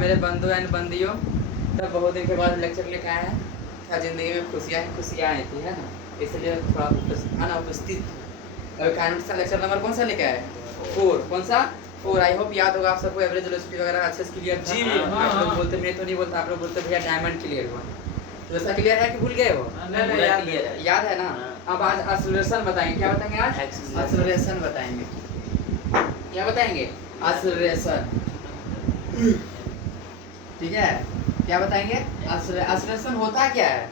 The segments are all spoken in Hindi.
मेरे बंधु एंड बंदियों, तब बहुत दिन के बाद लेक्चर लेके आए हैं। क्या ज़िंदगी में खुशियाँ आई थी, है ना, इसलिए थोड़ा अनुपस्थित। और काइनेटिक्स का लेक्चर नंबर कौन सा लेके आए? 4। कौन सा? 4। आई होप याद होगा आप सबको। एवरेज वेलोसिटी वगैरह अच्छे से क्लियर जी। आप लोग बोलते, मैं तो नहीं बोलता, आप लोग बोलते भैया डायमंड क्लियर हुआ। तो ऐसा क्लियर है कि भूल गए हो? नहीं, याद है ना। अब आज एक्सेलरेशन बताएंगे। क्या बताएंगे आज? एक्सेलरेशन बताएंगे। क्या बताएंगे? एक्सेलरेशन। ठीक है, क्या बताएंगे? एक्सेलरेशन होता क्या है?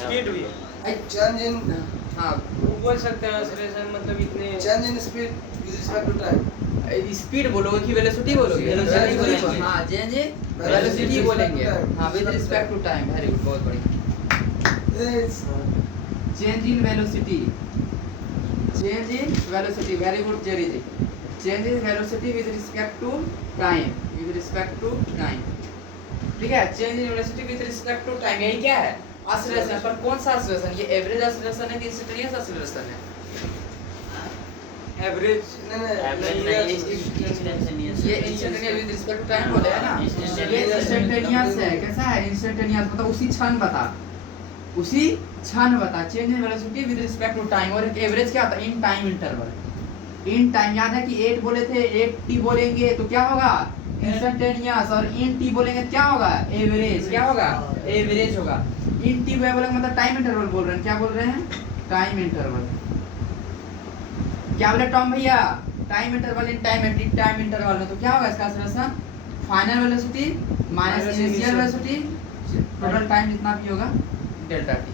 स्पीड भी चेंज इन हाँ, बोल सकते हैं। एक्सेलरेशन मतलब इतने change in speed with respect to time. Speed बोलोगे कि वेलोसिटी बोलोगे? वेलोसिटी बोलेंगे। हाँ, चेंज वेलोसिटी बोलेंगे। हाँ, with respect to time. Very good, बहुत बढ़िया। Change in velocity, change in velocity. Very good Jerry ji. Change in velocity with respect to time, with respect to time. ठीक है, change in velocity with respect to time, यही क्या है? एक्सेलरेशन। पर कौन सा एक्सेलरेशन? ये एवरेज एक्सेलरेशन है कि इंस्टेंटेनियस एक्सेलरेशन है? एवरेज ये instantaneous with respect to time बोले है ना। ये इंस्टेंटेनियस है। कैसा है इंस्टेंटेनियस? मतलब उसी क्षण बता, उसी क्षण बता। Change in velocity with respect to time. और एक एवरेज क्या होता है? In time interval. In time याद है कि 8 बोले थे, 8t बोलेंगे तो क्या होगा? इंस्टेंटेनियस। और इन t बोलेंगे तो क्या होगा? एवरेज। क्या होगा? एवरेज होगा। इन t बोलेंगे मतलब टाइम इंटरवल बोल रहे हैं। क्या बोल रहे हैं? Time interval. क्या बोले टॉम भैया? Time interval in time interval में तो क्या होगा इसका acceleration? Final velocity minus initial velocity, total time जितना भी होगा डेल्टा टी।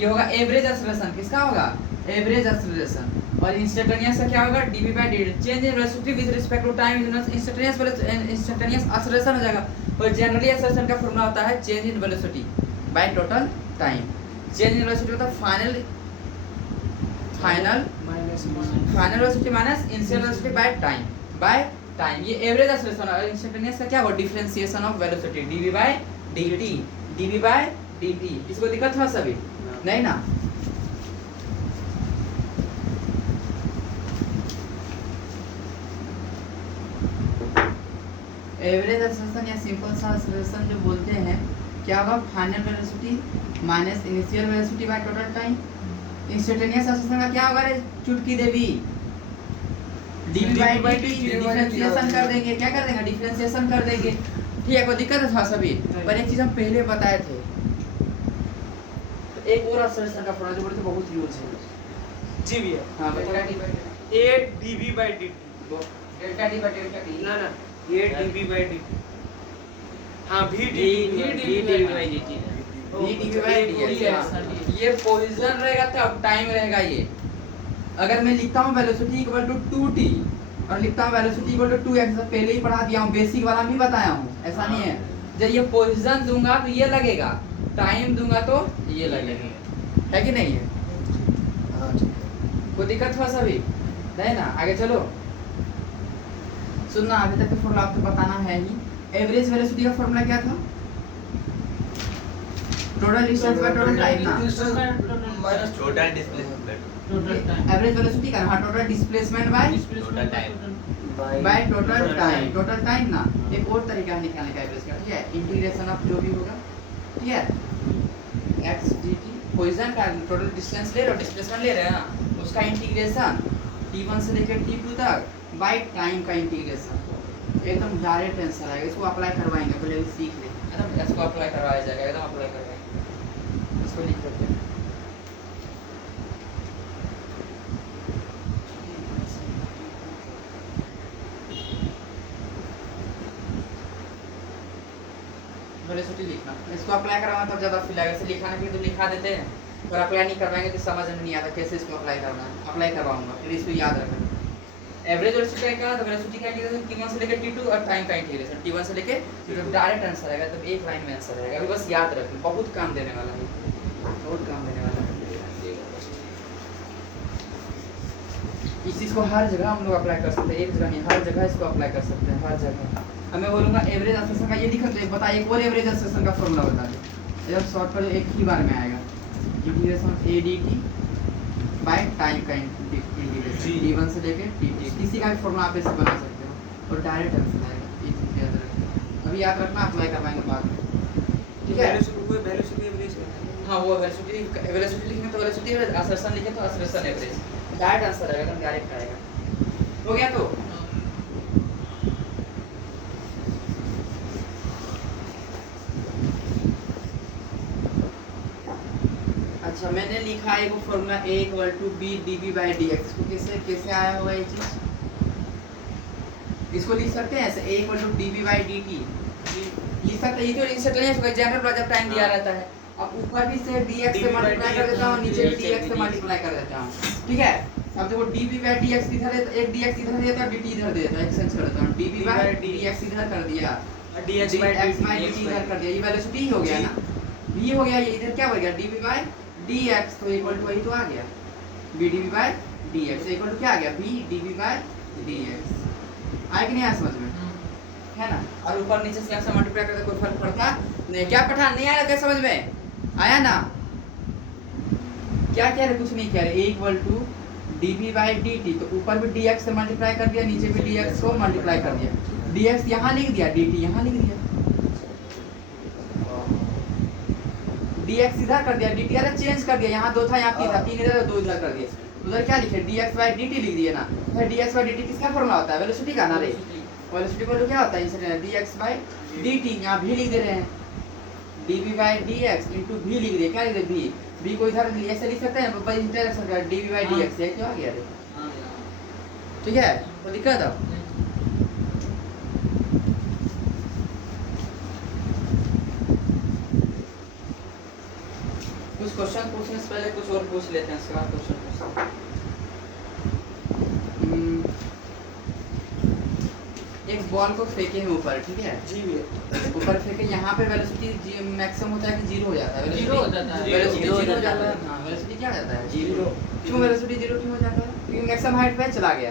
ये होगा एवरेज एक्सेलरेशन। किसका होगा? Average acceleration. और इंस्टेंटेनियस का क्या होगा? dv by dt। Change in velocity with respect to time instantaneous acceleration हो जाएगा। और जनरली एक्सेलरेशन का फॉर्मूला होता है change in velocity by total time. Change in velocity मतलब final velocity minus initial velocity by time. ये एवरेज एक्सेलरेशन है। इंस्टेंटेनियस का क्या होगा? Differentiation of velocity dv by dt। इसको दिक्कत हुआ सभी? नहीं ना। एवरेज एक्सेलरेशन या सिंपल सा एक्सेलरेशन जो बोलते हैं, क्या होगा? Final velocity minus initial velocity by total time. Instantaneous acceleration का क्या होगा रे चुटकी देवी? dv by dt डिफरेंशिएशन कर देंगे। क्या कर देंगे? डिफरेंशिएशन कर देंगे। ठीक है, कोई दिक्कत था सभी? पर एक चीज हम पहले बताए थे, तो एक और एक्सेलरेशन का फॉर्मूला जो बोलते बहुत यूज है जी भैया। हां, बता। 8 dv by dt। Delta T by delta T. ना 8 dv by dt। हाँ v dv by dt। ये पोजीशन रहेगा तब टाइम रहेगा। ये अगर मैं लिखता हूँ वेलोसिटी इक्वल टू 2t और लिखता हूँ वेलोसिटी इक्वल टू 2x, पहले ही पढ़ा दिया हूँ, बेसिक वाला भी बताया हूँ। ऐसा नहीं है, जब ये पोजीशन दूंगा तो ये लगेगा, टाइम दूंगा तो ये लगेगा, है कि नहीं है? कोई दिक्कत हुआ सभी? नहीं ना। आगे चलो, सुनना। अभी तक का फॉर्मूला आपको बताना है ही। एवरेज वेलोसिटी का फॉर्मूला क्या था? Total distance by total time ना। Minus total displacement average velocity का हाँ, total displacement by total time by total time ना। एक और तरीका है निकालने का एवरेज का, ठीक है? इंटीग्रेशन ऑफ जो भी होगा, ठीक है, x dt पोजीशन का टोटल डिस्टेंस ले रहे हो, डिस्प्लेसमेंट ले रहे हैं ना, उसका इंटीग्रेशन t1 से लेकर t2 तक बाय टाइम का इंटीग्रेशन। एकदम डायरेक्ट आंसर आएगा। इसको अप्लाई करवाएंगे, पहले सीख ले, एकदम इसको अप्लाई करवाया जाएगा, एकदम अप्लाई करवाएंगे। इसको लिख करके वेलोसिटी लिखना, इसको अप्लाई करवाना तब ज़्यादा फील आएगा। इसे लिखाने के लिए तो लिखा देते हैं, पर अप्लाई नहीं करवाएंगे तो समझ में नहीं आता कैसे इसको अप्लाई करना है। अप्लाई करवाऊंगा, फिर इसको याद रखना। एवरेज वेलोसिटी का तो वेलोसिटी का इंटीग्रेशन t1 से लेकर t2 और टाइम का इंटीग्रेशन t1 से लेकर t2, डायरेक्ट आंसर आएगा, तब एक लाइन में आंसर आएगा। अभी बस याद रखना, बहुत काम देने वाला है, बहुत काम देने वाला है। इस चीज़ को हर जगह हम लोग अप्लाई कर सकते हैं, एक जगह नहीं, हर जगह इसको अप्लाई कर सकते हैं, हर जगह। अब मैं बोलूँगा एवरेज एक्सेलरेशन का ये लिख दे, बता एक और एवरेज एक्सेलरेशन का फॉर्मूला बता दे, एकदम शॉर्ट पर एक ही बार में आएगा। Integration a dt by time का इंटीग्रेशन t1 से लेके t2, किसी का भी फॉर्मूला आप ऐसे बना सकते हो और डायरेक्ट आंसर आएगा। अभी याद रखना, अप्लाई करवाएंगे बाद में, ठीक है। वेलोसिटी एवरेज हाँ वो वेलोसिटी लिखेंगे तो वेलोसिटी एवरेज, असर्शन लिखें तो असर्शन एवरेज, डायरेक्ट आंसर आएगा, एकदम डायरेक्ट आएगा। हो गया तो अच्छा, मैंने लिखा है वो फॉर्मूला A = B dV/dx, को कैसे आया होगा ये चीज, इसको लिख सकते हैं ऐसे A = dV/dt लिख सकते हैं। ये तो लिख सकते हैं, इसको जनरल लॉ जब टाइम दिया रहता है, अब ऊपर भी से dx से मल्टीप्लाई कर देता हूं, नीचे भी dx से मल्टीप्लाई कर देता हूं, ठीक है। अब देखो dV/dx इधर है तो एक dx इधर दे देता हूं, dt इधर दे देता हूं, एक्सचेंज कर देता हूं, dV/dx इधर कर दिया, dx/dt इधर कर दिया, ये वेलोसिटी हो गया ना, v हो गया, ये इधर क्या हो गया dV/dx, तो इक्वल टू वही तो आ गया b dV/dx इक्वल टू क्या आ गया b dV/dx। आया कि नहीं आया समझ में, है ना। और ऊपर नीचे स्लैब से मल्टीप्लाई करते कोई फर्क पड़ता नहीं, क्या पठान नहीं आया क्या समझ में आया ना, क्या कह रहे, कुछ नहीं कह रहे, A = dV/dt, तो ऊपर भी dx से मल्टीप्लाई कर दिया, नीचे भी dx को मल्टीप्लाई कर दिया, dx यहाँ लिख दिया, dt यहाँ लिख दिया, dx इधर कर दिया, dt अरे चेंज कर दिया, यहाँ 2 था यहाँ 3 था, 3 इधर 2 इधर कर दिया, उधर क्या लिखे dx/dt लिख दिए ना, फिर dx/dt किसका फॉर्मूला होता है, वेलोसिटी का ना रे, वेलोसिटी को क्या होता है इंस्टेंट dx/dt, यहाँ भी लिख दे रहे हैं dV/dx into v लिख दिए, क्या लिख दिए v को इधर ऐसे लिख सकते हैं, पर इंटरेक्शन का dV/dx ये क्या आ गया रे, ठीक है, तो दिक्कत है। कुछ क्वेश्चन पूछने से पहले कुछ और पूछ लेते हैं, इसके बाद क्वेश्चन पूछते हैं। एक बॉल को फेंके हैं ऊपर, ठीक है जी भैया, ऊपर फेंके, यहाँ पे वेलोसिटी मैक्सिमम होता है कि जीरो हो जाता है, जीरो हो जाता है, वेलोसिटी जीरो हो जीरो हो जाता जाता है। है, हाँ वेलोसिटी क्या हो जाता है जीरो। क्यों वेलोसिटी जीरो क्यों हो जाता है, क्योंकि मैक्सिमम हाइट पे चला गया,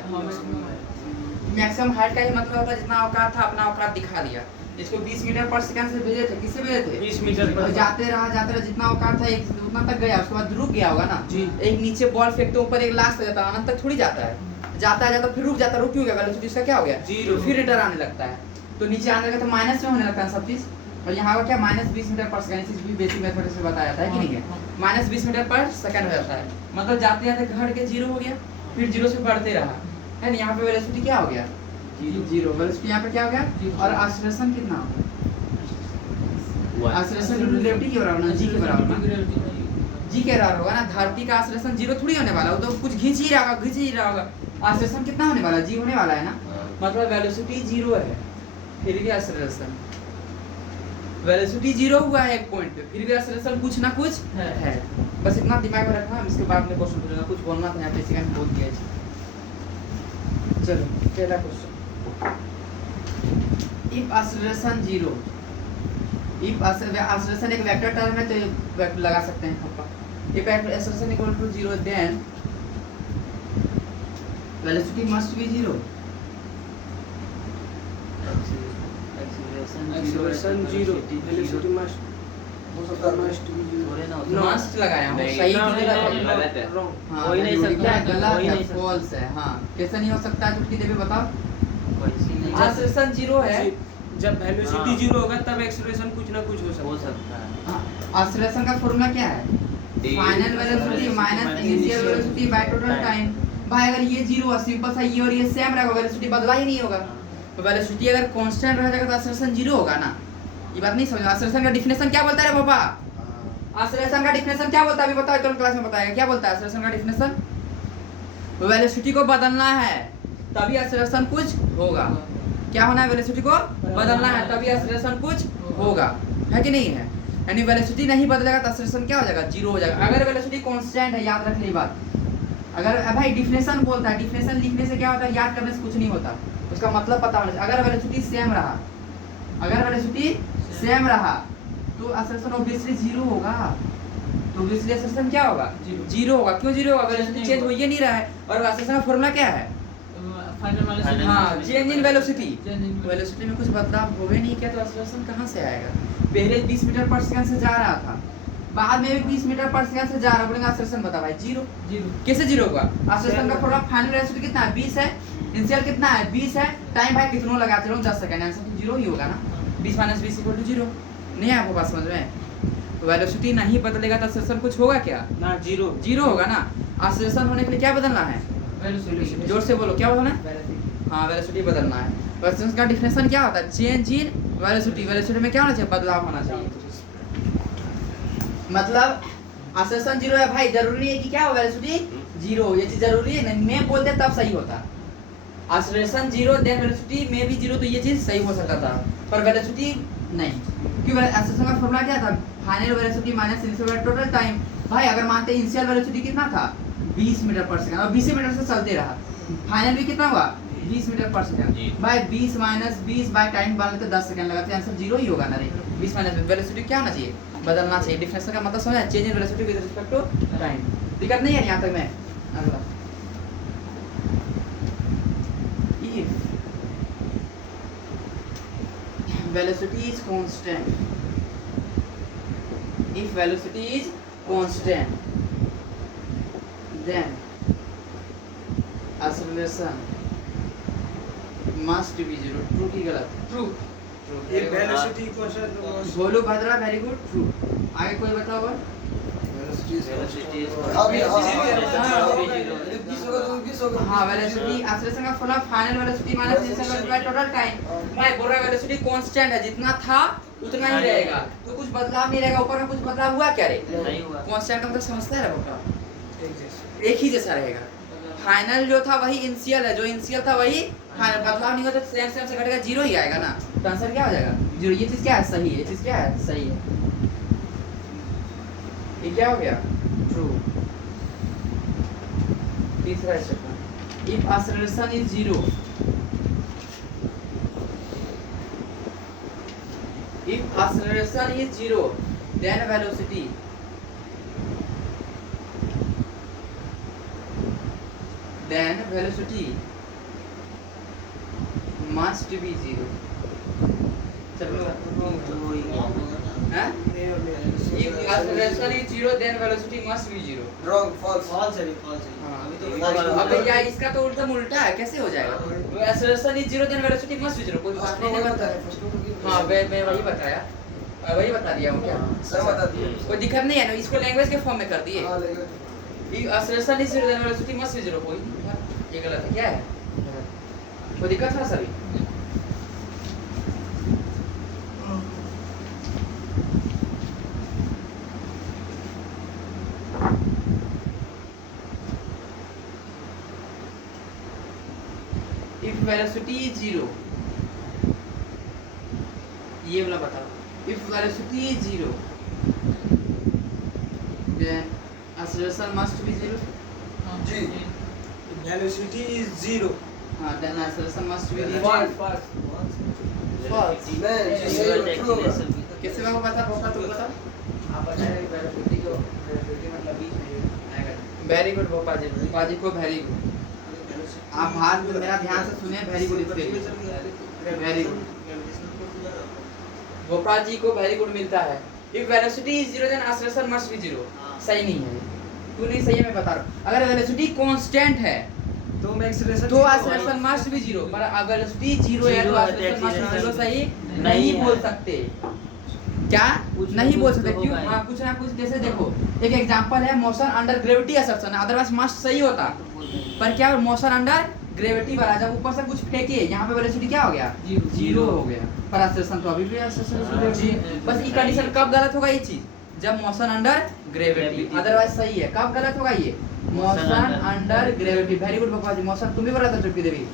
मैक्सिमम हाइट का ही मतलब होता है जितना औकात था अपना औकात दिखा दिया। इसको 20 मीटर पर सेकंड से भेजे थे, किससे भेजे थे 20 मीटर और पर जाते रहा जितना औकात था एक उतना तक गया, उसके बाद रुक गया होगा ना जी। एक नीचे बॉल फेंकते ऊपर एक लास्ट हो जाता है, अनंत तक थोड़ी जाता है, जाता है फिर रुक जाता है, रुक क्यों गया, वेलोसिटी इसका क्या हो गया जीरो। फिर रिटर्न आने लगता है, तो नीचे आने लगा तो माइनस में होने लगता है सब चीज, और यहाँ का क्या -20 मीटर पर सेकंड, इसी भी बेसिक मैथमेटिक्स में बताया जाता है कि नहीं है, -20 मीटर पर सेकंड हो जाता है, मतलब जाते जाते घट के जीरो हो गया, फिर जीरो से बढ़ते रहा, है ना। यहाँ पे वेलोसिटी क्या हो गया जीरो, वेलोसिटी यहाँ पे क्या हो गया, और एक्सेलरेशन कितना हो गया, एक्सेलरेशन ग्रेविटी के बराबर ना, जी के बराबर ना, जी के बराबर होगा ना, धरती का एक्सेलरेशन जीरो थोड़ी होने वाला, वो तो कुछ खींच ही रहा होगा, एक्सेलरेशन कितना होने वाला, जी होने वाला है ना, मतलब वेलोसिटी जीरो है, फिर भी एक्सेलरेशन, वेलोसिटी जीरो हुआ है एक पॉइंट पे, फिर भी एक्सेलरेशन कुछ ना कुछ है, बस इतना दिमाग में रखना, हम इसके बाद में क्वेश्चन पूछूंगा, कुछ बोलना था यहाँ पे इसी का बोल दिया है। चलो पहला question, if acceleration zero, if acceleration एक वेक्टर टर्म है तो ये वेक्टर लगा सकते हैं पापा, if acceleration equal to zero then velocity must be zero, acceleration zero, velocity must हो सकता है मस्ट भी जीरो, मस्ट लगाया हूं, नहीं, सही no, नहीं no, लगाया, no, no, गलत है। wrong। हाँ, हो ही नहीं नहीं, सकता, क्या गलत हो ही है, नहीं सकता। फॉल्स है, हाँ कैसे नहीं हो सकता है, चुटकी देवी बताओ, हाँ, एक्सेलरेशन जीरो है, जब वेलोसिटी हाँ। जीरो होगा तब एक्सेलरेशन कुछ ना कुछ हो हो सकता है। सकता है। हाँ एक्सेलरेशन का फॉर्मूला क्या है, final velocity minus initial velocity by total time, भाई अगर ये जीरो है सिंपल सा, ये और ये सेम रहेगा, वेलोसिटी बदला ही नहीं होगा, तो वेलोसिटी अगर कांस्टेंट रह जाएगा तो एक्सेलरेशन जीरो होगा ना, ये बात नहीं समझ, एक्सेलरेशन का डेफिनेशन क्या बोलता है रे पापा, एक्सेलरेशन का डेफिनेशन क्या बोलता है अभी बताओ, तो क्लास में बताएगा क्या बोलता है एक्सेलरेशन का डेफिनेशन, वेलोसिटी को बदलना है तभी एक्सेलरेशन कुछ होगा, क्या होना है, वेलोसिटी को बदलना है तभी एक्सेलरेशन कुछ होगा, है कि नहीं है, यानी वेलोसिटी नहीं बदलेगा तो एक्सेलरेशन क्या हो जाएगा जीरो हो जाएगा, अगर वेलोसिटी कांस्टेंट है, याद रखने की बात, अगर भाई डिफिनेशन बोलता है, डिफिनेशन लिखने से क्या होता है, याद करने से कुछ नहीं होता, उसका मतलब पता होना चाहिए, अगर वेलोसिटी सेम रहा, अगर वेलोसिटी सेम रहा तो एक्सेलरेशन ऑब्वियसली जीरो होगा, तो ऑब्वियसली एक्सेलरेशन क्या होगा जीरो होगा, क्यों जीरो होगा, वेलोसिटी चेंज हो ही नहीं रहा है, और एक्सेलरेशन का फॉर्मूला क्या है, हाँ चेंज इन वेलोसिटी, वेलोसिटी में कुछ बदलाव हो ही नहीं किया तो एक्सेलरेशन कहाँ से आएगा, पहले 20 मीटर पर सेकंड से जा रहा था, बाद में भी 20 मीटर पर सेकंड से जा रहा, बोलेंगे एक्सेलरेशन बता भाई जीरो, कैसे जीरो होगा, एक्सेलरेशन का फॉर्मूला फाइनल वेलोसिटी कितना है 20 है, इनिशियल कितना है 20 है, टाइम भाई कितना लगा चलो 10 सेकंड, आंसर तो जीरो ही होगा ना, 20 माइनस 20 इक्वल टू 0। नहीं है आपको बात समझ में? तो वेलोसिटी नहीं बदलेगा तो एक्सेलरेशन कुछ होगा क्या? ना जीरो। जीरो होगा ना। एक्सेलरेशन होने के लिए क्या बदलना है? वेलोसिटी जोर से बोलो, क्या बदलना है? हाँ, वेलोसिटी बदलना है। एक्सेलरेशन का डिफिनेशन क्या होता है? Change in velocity. वेलोसिटी में क्या होना चाहिए? बदलाव होना चाहिए। मतलब एक्सेलरेशन 0 है भाई, जरूरी नहीं है कि क्या हो वेलोसिटी 0, ये चीज जरूरी है नहीं। मैं बोलते तब सही होता। एक्सेलरेशन 0 देन वेलोसिटी में भी 0, तो ये चीज सही हो सकता था, पर वेलोसिटी नहीं। क्यों? एक्सेलरेशन का फॉर्मूला क्या था? Final velocity minus initial total time. भाई अगर मानते हैं इनिशियल वेलोसिटी कितना था? 20 मीटर पर सेकंड, और 20 मीटर से चलते रहा, फाइनल भी कितना हुआ? 20 मीटर पर सेकंड। भाई 20 माइनस 20 बाय टाइम बनाने तो 10 सेकंड लगाते हैं, आंसर 0 ही होगा ना रे। 20 माइनस वेलोसिटी क्या होना चाहिए? बदलना चाहिए। डिफरेंस का मतलब समझा? Change in velocity with respect to time. दिक्कत नहीं है यहाँ तक में? अगला velocity is constant, if velocity is constant then acceleration must be 0। True की गलत? ट्रू। ये वेलोसिटी कांस्टेंट। बोलो भद्रा, वेरी गुड, ट्रू। आगे कोई बताओ और? वेलोसिटी अभी हाँ, वेलोसिटी एक्सेलरेशन का formula final velocity minus initial velocity by total time. भाई बोल रहा है वेलोसिटी कांस्टेंट है, जितना था उतना ही रहेगा, तो कुछ बदलाव नहीं रहेगा। ऊपर में कुछ बदलाव हुआ क्या रे? नहीं हुआ। कांस्टेंट का मतलब समझता है बेटा? एक ही जैसा रहेगा। फाइनल जो था वही इनिशियल है, जो इनिशियल था वही फाइनल। बदलाव नहीं होता तो सेम सेम से घटेगा, 0 ही आएगा ना। तो आंसर क्या हो जाएगा? 0। ये चीज क्या है? सही है। ये चीज क्या है? सही है। ये क्या हो गया? ट्रू। तीसरा statement, if acceleration is 0, if acceleration is 0 then velocity must be 0। चलो हैं? if acceleration is 0 then velocity must be 0। Wrong, false. False है, फॉल्स है। हाँ। अभी तो अबे यार इसका तो उल्टा है, कैसे हो जाएगा? तो acceleration is 0 then velocity must be 0। कोई बात नहीं बता। हाँ, मैं वही बताया, वही बता दिया हूँ क्या? सही बता दिया। कोई दिक्कत नहीं है ना? इसको लैंग्वेज के फॉर्म में कर दिए। हाँ, लेकिन acceleration is 0 then velocity must be 0। कोई ये गलत है क्या है? कोई दिक्कत है सभी? इफ वेलोसिटी इज 0, ये वाला बताओ। If velocity is 0 then acceleration must be 0। जी। Velocity is 0। हाँ, then acceleration must be 0। False। False। नहीं, ट्रू होगा। कैसे मैं को पता? पोपा तुम बताओ। आप बताइए वेलोसिटी को, वेलोसिटी मतलब बीच में आएगा। वेरी गुड पोपा जी, पोपा जी को वेरी गुड। आप हाथ में मेरा ध्यान से सुने, वेरी गुड इसके लिए। Very good. गोपाल जी को वेरी गुड मिलता है। If velocity is 0 then acceleration must be 0। सही नहीं है, तू नहीं सही है, मैं बता रहा हूं। अगर वेलोसिटी कांस्टेंट है तो एक्सेलरेशन तो एक्सेलरेशन मस्ट बी 0, पर अगर वेलोसिटी 0 है तो एक्सेलरेशन मस्ट बी 0 सही नहीं बोल सकते। क्या नहीं बोल सकते? क्यों? हाँ, कुछ ना कुछ। जैसे देखो, एक एग्जांपल है motion under gravity acceleration, otherwise must सही होता, पर क्या मोशन अंडर ग्रेविटी वाला जब ऊपर से कुछ फेंके, यहाँ पे वेलोसिटी क्या हो गया? 0 हो गया, पर एक्सेलरेशन तो अभी भी एक्सेलरेशन। बस ये कंडीशन कब गलत होगा? ये चीज जब मोशन अंडर ग्रेविटी, अदरवाइज सही है। कब गलत होगा ये? Motion under gravity. Very good पापा जी। मोशन तुम भी बोला था Chutki Devi.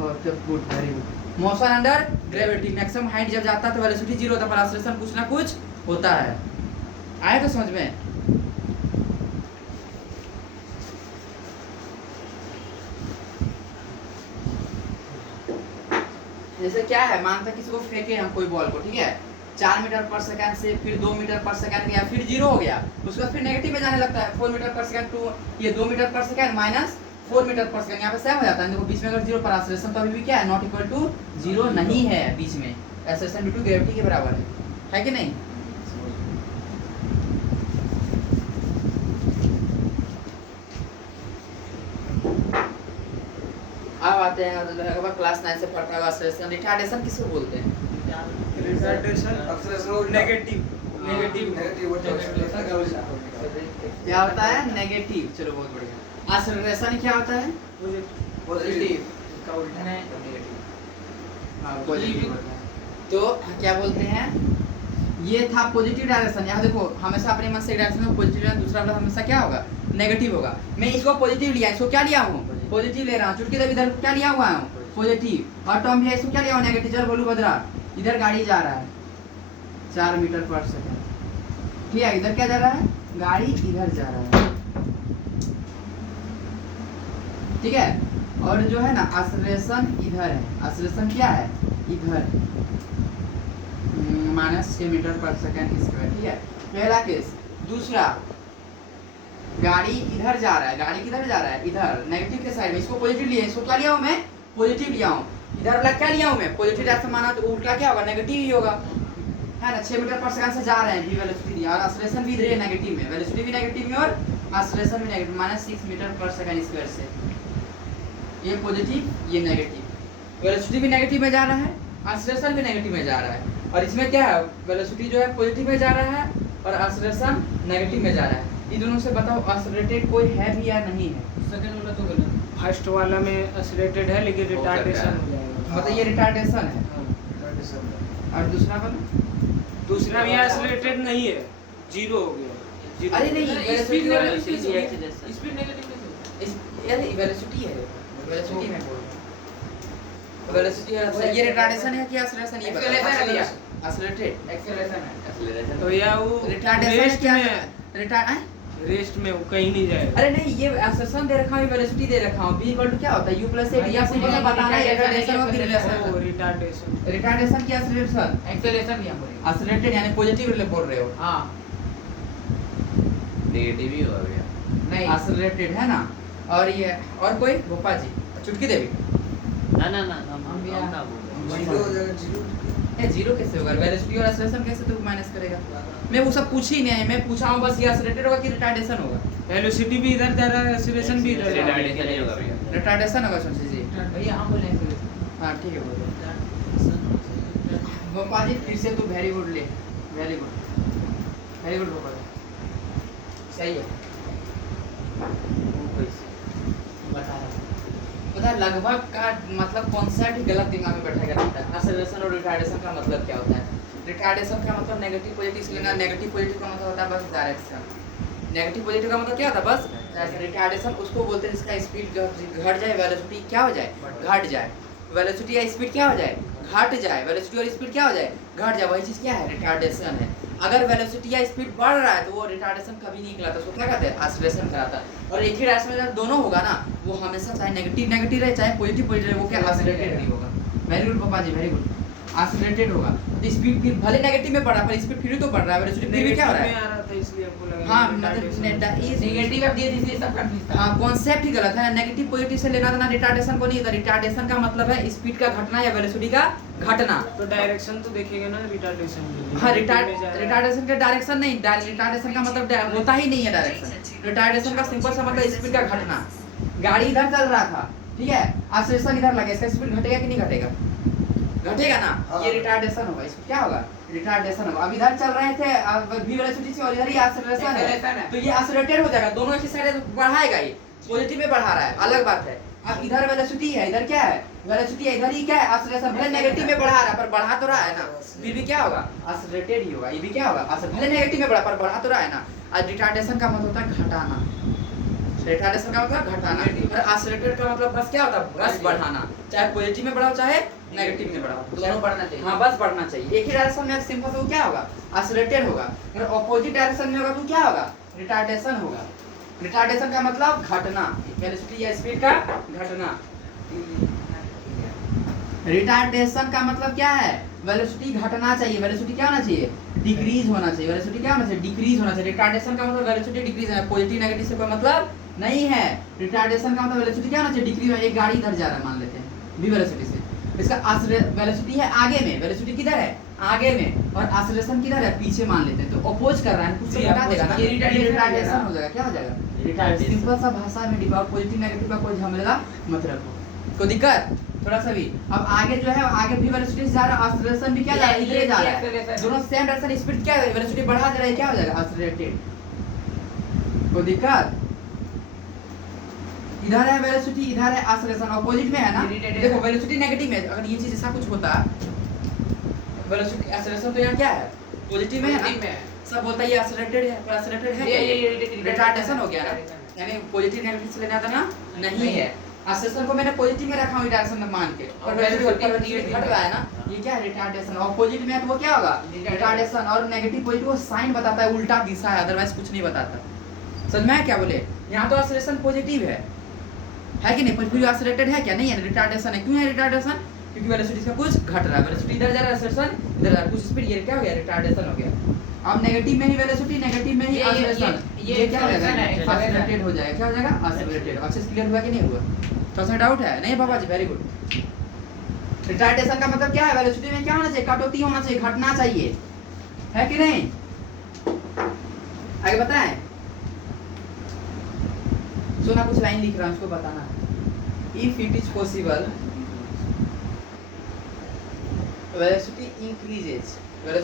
Okay good, very good. Motion under gravity, maximum height जब जाता है तो वेलोसिटी 0 होता है, पर एक्सेलरेशन कुछ ना कुछ होता है। आया तो समझ में? जैसे क्या है, मानते किसी को फेंके हम कोई बॉल को, ठीक है, 4 मीटर पर सेकंड से फिर 2 मीटर पर सेकंड गया, फिर 0 हो गया, उसके बाद फिर नेगेटिव में जाने लगता है। 4 मीटर पर सेकंड टू ये 2 मीटर पर सेकंड माइनस 4 मीटर पर सेकंड, यहाँ पे सेम हो जाता है। देखो बीच में अगर 0 पर एक्सेलरेशन तो अभी भी क्या है? नॉट इक्वल टू 0 नहीं है बीच में। एक्सेलरेशन ड्यू टू ग्रेविटी के बराबर है कि नहीं? अब आते हैं, क्लास 9 से पढ़ता हुआ एक्सेलरेशन। रिटार्डेशन किसको बोलते हैं? रिटार्डेशन Acceleration उल्टा। नेगेटिव नेगेटिव नेगेटिव उल्टा, acceleration का उल्टा। क्या होता है नेगेटिव। चलो बहुत बढ़िया। एक्सेलरेशन क्या होता है पॉजिटिव का उल्टा हाँ, पॉजिटिव होता है। तो क्या बोलते हैं ये था पॉजिटिव डायरेक्शन। यहाँ देखो हमेशा अपने मन से डायरेक्शन में पॉजिटिव डायरेक्शन, दूसरा वाला हमेशा क्या होगा नेगेटिव होगा। मैं इसको पॉजिटिव लिया, इसको क्या लिया हूँ पॉजिटिव ले रहा हूँ। चुटकी दब इधर क्या लिया हुआ हूँ पॉजिटिव, और टर्म भी है इसको क्या लिया हूँ नेगेटिव। चल बोलू बदरा, इधर गाड़ी जा रहा है 4 मीटर पर सेकंड, ठीक है। इधर क्या जा रहा है गाड़ी इधर जा रहा है, ठीक है। और जो है ना एक्सेलरेशन इधर है, एक्सेलरेशन क्या है इधर -6 मीटर पर सेकंड स्क्वायर, ठीक है। पहला केस। दूसरा गाड़ी इधर जा रहा है, गाड़ी किधर जा रहा है इधर नेगेटिव के साइड में, इसको पॉजिटिव लिया, इसको क्या लिया हूँ मैं पॉजिटिव लिया हूँ। इधर वाला क्या लिया हूँ मैं पॉजिटिव डायरेक्शन माना, तो उल्टा क्या होगा नेगेटिव ही होगा, है ना। 6 मीटर पर सेकंड से जा रहे हैं भी वेलोसिटी दिया, और एक्सेलरेशन भी इधर है नेगेटिव में, वेलोसिटी भी नेगेटिव में और एक्सेलरेशन भी नेगेटिव -6 मीटर पर सेकंड स्क्वायर से। ये पॉजिटिव ये नेगेटिव, वेलोसिटी भी नेगेटिव में जा रहा है, एक्सेलरेशन भी नेगेटिव में जा रहा है। और इसमें क्या है वेलोसिटी जो है पॉजिटिव में जा रहा है और एक्सेलरेशन नेगेटिव में जा रहा है। इन दोनों से बताओ एक्सेलरेटेड कोई है भी या नहीं है। सेकंड वाला तो गलत, फर्स्ट वाला में एक्सीलरेटेड है लेकिन रिटार्डेशन हो जाएगा, मतलब ये रिटार्डेशन है। और दूसरा वाला दूसरा भी एक्सीलरेटेड नहीं है, जीरो हो गया जीरो। अरे नहीं speed velocity negative speed negative यार वेलोसिटी है, वेलोसिटी में बोल रहा हूं। वेलोसिटी है, ये रिटार्डेशन है कि एक्सेलरेशन, ये Acceleration है। एक्सेलरेटेड एक्सेलरेशन है। तो या वो रिटार्डेशन रेस्ट क्या में है रिटार्ड रेस्ट में वो कहीं नहीं जाएगा। अरे नहीं ये एक्सेलरेशन दे रखा हूं, वेलोसिटी दे रखा हूं। v इक्वल टू क्या होता है u प्लस a या फिर मुझे बताना है रिटार्डेशन और रिलेशन। वो रिटार्डेशन रिटार्डेशन की एक्सेलरेशन एक्सेलरेशन भी हम बोलेंगे। एक्सेलरेटेड यानी पॉजिटिव बोल रहे हो। हाँ नेगेटिव ही हो गया। नहीं एक्सेलरेटेड है ना। और ये और कोई गोपा जी चुटकी देवी ना ना ना हम ना बोल जीरो हो जाएगा, जीरो ए जीरो कैसे होगा, वेलोसिटी और एक्सेलरेशन कैसे तू माइनस करेगा। मैं वो सब पूछ ही नहीं है, मैं पूछा हूं बस ये एक्सेलरेटेड होगा कि रिटार्डेशन होगा। वेलोसिटी भी इधर जा रहा है, एक्सीलरेशन भी इधर जा रहा है। रिटार्डेशन नहीं होगा भैया। रिटार्डेशन होगा सोची जी। भैया हम बोलेंगे हां ठीक है बोलो गोपा जी फिर से तू वेरी गुड ले, वेरी गुड गोपा जी सही है। वो कैसे बता रहा पता है लगभग का मतलब कॉन्सेप्ट ही गलत दिमाग में बैठा रहता है। एक्सेलरेशन और रिटार्डेशन का मतलब क्या होता है। रिटार्डेशन का मतलब नेगेटिव पॉजिटिव से लेना, नेगेटिव पॉजिटिव का मतलब होता है बस डायरेक्शन। नेगेटिव पॉजिटिव का मतलब क्या होता है बस रिटार्डेशन उसको बोलते हैं जिसका स्पीड घट जाए, वेलोसिटी क्या हो जाए घट जाए, वेलोसिटी या स्पीड क्या हो जाए घट जाए, वेलोसिटी और स्पीड क्या हो जाए घट जाए, वही चीज क्या है रिटार्डेशन है। अगर वेलोसिटी या स्पीड बढ़ रहा है तो वो रिटार्डेशन कभी नहीं कहलाता, उसको क्या कहते हैं एक्सेलरेशन कहलाता है। और एक ही डायरेक्शन में दोनों होगा ना वो हमेशा चाहे नेगेटिव नेगेटिव रहे चाहे पॉजिटिव पॉजिटिव रहे वो क्या एक्सेलरेटेड नहीं होगा। वेरी गुड पापा जी वेरी गुड, एक्सेलरेटेड होगा। तो स्पीड फिर भले नेगेटिव में बढ़ रहा है पर स्पीड फिर भी तो बढ़ रहा है, वेलोसिटी फिर भी क्या हो रहा में है। आ रहा था इसलिए आपको लगा हाँ retardation। मतलब नेगेटिव अब दिए इसलिए सब कंफ्यूज था। हाँ कॉन्सेप्ट ही गलत है। नेगेटिव पॉजिटिव से लेना देना रिटार्डेशन को नहीं होता। रिटार्डेशन का मतलब है स्पीड का घटना या वेलोसिटी का घटना। तो डायरेक्शन तो देखेंगे ना रिटार्डेशन के। हाँ रिटार्डेशन का डायरेक्शन नहीं, रिटार्डेशन का मतलब होता ही नहीं है डायरेक्शन। रिटार्डेशन का सिंपल सा मतलब स्पीड का घटना। गाड़ी इधर चल रहा था ठीक है, एक्सेलरेशन इधर लगे, इसका स्पीड घटेगा कि नहीं घटेगा, घटेगा ना। हाँ। ये रिटार्डेशन होगा, इसको क्या होगा रिटार्डेशन होगा। अब इधर चल रहे थे अब v वेलोसिटी से और इधर ही एक्सेलरेशन Acceleration है है। तो ये एक्सेलरेटेड हो जाएगा, दोनों एक साइड बढ़ाएगा, ये पॉजिटिव में बढ़ा रहा है अलग बात है। अब इधर वेलोसिटी है इधर क्या है वेलोसिटी है, इधर ही क्या है एक्सेलरेशन, भले नेगेटिव में बढ़ा रहा है पर बढ़ा तो रहा है ना, फिर भी क्या होगा एक्सेलरेटेड ही होगा। ये भी क्या होगा भले नेगेटिव में बढ़ा पर बढ़ा तो रहा है ना। और रिटार्डेशन का मतलब होता है घटाना, रिटार्डेशन का मतलब घटाना और एक्सेलरेटेड का मतलब बस क्या होता है बस बढ़ाना, चाहे पॉजिटिव में बढ़ाओ चाहे नेगेटिव में बढ़ाओ दोनों बढ़ना चाहिए। हाँ बस बढ़ना चाहिए। एक ही डायरेक्शन में सिंपल तो क्या होगा एक्सेलरेटेड होगा, अगर ऑपोजिट डायरेक्शन में होगा तो क्या होगा रिटार्डेशन होगा। रिटार्डेशन का मतलब घटना, वेलोसिटी या स्पीड का घटना। रिटार्डेशन का मतलब क्या है वेलोसिटी घटना चाहिए, वेलोसिटी क्या होना चाहिए डिक्रीज होना चाहिए, वेलोसिटी क्या होना चाहिए डिक्रीज होना चाहिए। रिटार्डेशन का मतलब वेलोसिटी डिक्रीज है, पॉजिटिव नेगेटिव से कोई मतलब नहीं है। रिटार्डेशन का मतलब वेलोसिटी क्या होना चाहिए डिक्रीज है। एक गाड़ी इधर जा रहा है मान लेते हैं v वेलोसिटी से, इसका वेलोसिटी है आगे में, वेलोसिटी किधर है आगे में और एक्सेलरेशन किधर है पीछे मान लेते हैं, तो अपोज कर रहा है कुछ तो जी, बता देगा ना, ये रिटार्डेशन हो जाएगा। क्या हो जाएगा Retardation। सिंपल सा भाषा में डिफा पॉजिटिव नेगेटिव का कोई झमेला मत रखो। कोई दिक्कत थोड़ा सा भी। अब आगे जो है आगे भी वेलोसिटी से जा रहा है, एक्सेलरेशन भी क्या जा रहा है, इधर ही जा रहा है। acceleration। दोनों सेम डायरेक्शन, स्पीड क्या है, वेलोसिटी बढ़ा दे रहा है, क्या हो जाएगा एक्सेलरेटेड। कोई दिक्कत? इधर है वेलोसिटी, इधर है एक्सेलरेशन, ऑपोजिट में है ना। देखो वेलोसिटी नेगेटिव में, अगर ये चीज ऐसा कुछ होता, वेलोसिटी एक्सेलरेशन तो यहाँ क्या है, पॉजिटिव में है ना। सब बोलता है ये एक्सेलरेटेड है, पर एक्सेलरेटेड है क्या, ये रिटार्डेशन हो गया ना, यानी पॉजिटिव नेगेटिव से लेना था ना, नहीं है। एक्सेलरेशन को मैंने पॉजिटिव में रखा हूं डायरेक्शन में मान के, पर वेलोसिटी घट रहा है ना, ये क्या है रिटार्डेशन। ऑपोजिट में है तो वो क्या होगा, रिटार्डेशन। और नेगेटिव पॉजिटिव वो साइन बताता है, उल्टा दिशा है, अदरवाइज कुछ नहीं बताता। समझ में आया क्या बोले? यहाँ तो एक्सेलरेशन पॉजिटिव है कि नहीं, पर फिर एक्सेलरेटेड है क्या, नहीं है, रिटार्डेशन है। क्यों है रिटार्डेशन? क्योंकि वेलोसिटी का कुछ घट रहा है, वेलोसिटी इधर जा रहा है, एक्सेलरेशन इधर जा रहा है, कुछ स्पीड, ये क्या हो गया, रिटार्डेशन हो गया। अब नेगेटिव में ही वेलोसिटी, नेगेटिव में ही एक्सेलरेशन, ये क्या हो जाएगा, एक्सेलरेटेड हो जाएगा। क्या हो जाएगा, एक्सेलरेटेड। एक्सेस क्लियर हुआ कि नहीं हुआ? थोड़ा सा डाउट है? नहीं बाबा जी, वेरी गुड। रिटार्डेशन का मतलब क्या है, वेलोसिटी में क्या होना चाहिए, कटौती होना चाहिए, घटना चाहिए, है कि नहीं? आगे बताएं। सुना कुछ लाइन लिख रहा हूं, उसको बताना है। If it is possible velocity increases but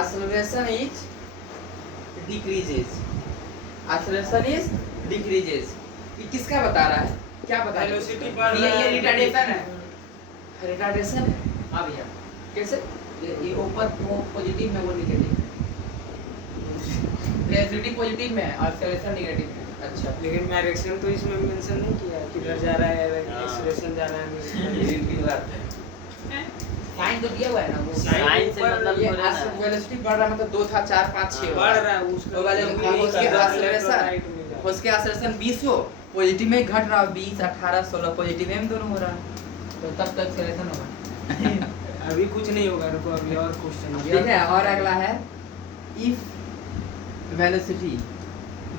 acceleration is decreases ये किसका बता रहा है, क्या बता रहा है? वेलोसिटी बढ़ रहा है, ये रिटार्डेशन है। रिटार्डेशन है। हाँ भैया, कैसे? ये ऊपर वो पॉजिटिव में, वो नेगेटिव। वेलोसिटी पॉजिटिव में है और एक्सेलरेशन नेगेटिव में। अच्छा, लेकिन डायरेक्शन तो इसमें मेंशन नहीं किया किधर जा रहा है, एक्सेलरेशन जा रहा है। ये भी बात है। साइन तो दिया हुआ है ना वो। साइन से मतलब ये थोड़ा ना। वेलोसिटी बढ़ रहा है, मतलब 2 था 4 5 6 बढ़ रहा है उसका, वो वाले उसके एक्सेलरेशन, उसके एक्सेलरेशन 20 हो, पॉजिटिव में घट रहा है 20 18 16, पॉजिटिव में दोनों हो रहा है। तो तब तक एक्सेलरेशन होगा। अभी कुछ नहीं होगा, रुको अभी और क्वेश्चन ठीक है। और अगला है, if velocity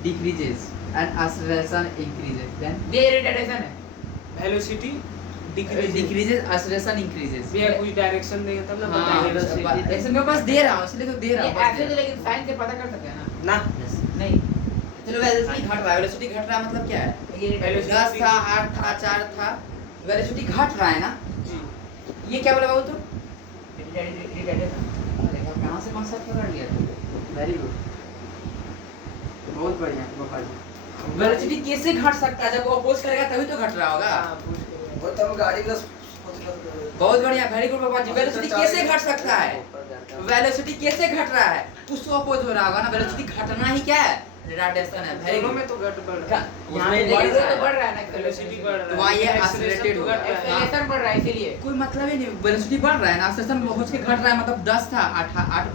decreases and acceleration increases then ये रिटार्डेशन है। Velocity decreases acceleration increases. भैया कुछ डायरेक्शन देंगे तब ना हाँ, बताएंगे। ऐसे मैं बस दे रहा हूँ, इसलिए तो दे रहा ये हूँ, ऐसे तो लेकिन साइन से पता कर सकते हैं ना। ना नहीं, चलो वेलोसिटी घट रहा है, वेलोसिटी घट रहा है मतलब क्या है, ये Velocity- 10 था 8 था 4 था, वेलोसिटी घट रहा है ना। जी, ये क्या बोला बाबू तू? रिटार्डेशन। अरे वाह, कहाँ से कॉन्सेप्ट पकड़ लिया तू? वेरी गुड, बहुत बढ़िया पापा जी। वेलोसिटी कैसे घट सकता है, जब वो अपोज करेगा तभी तो घट रहा होगा। हाँ, पूछ के। वो तो गाड़ी का बहुत बढ़िया, वेरी गुड पापा जी। वेलोसिटी कैसे घट सकता है, वेलोसिटी कैसे घट रहा है, उसको अपोज हो रहा होगा ना। वेलोसिटी घटना ही क्या है, रिटार्डेशन है। वेरी दोनों गुड। में तो घट बढ़ रहा है। यहाँ पे लेकिन बढ़ वो रहा तो है, बढ़ रहा है ना, वेलोसिटी बढ़ रहा है। तो वहाँ ये Acceleration accelerated तो होगा। घट रहा है। एक्सेलरेशन बढ़ रहा है इसीलिए। कोई मतलब ही नहीं, वेलोसिटी बढ़ रहा है ना, एक्सेलरेशन हो के घट रहा है, मतलब 10 था 8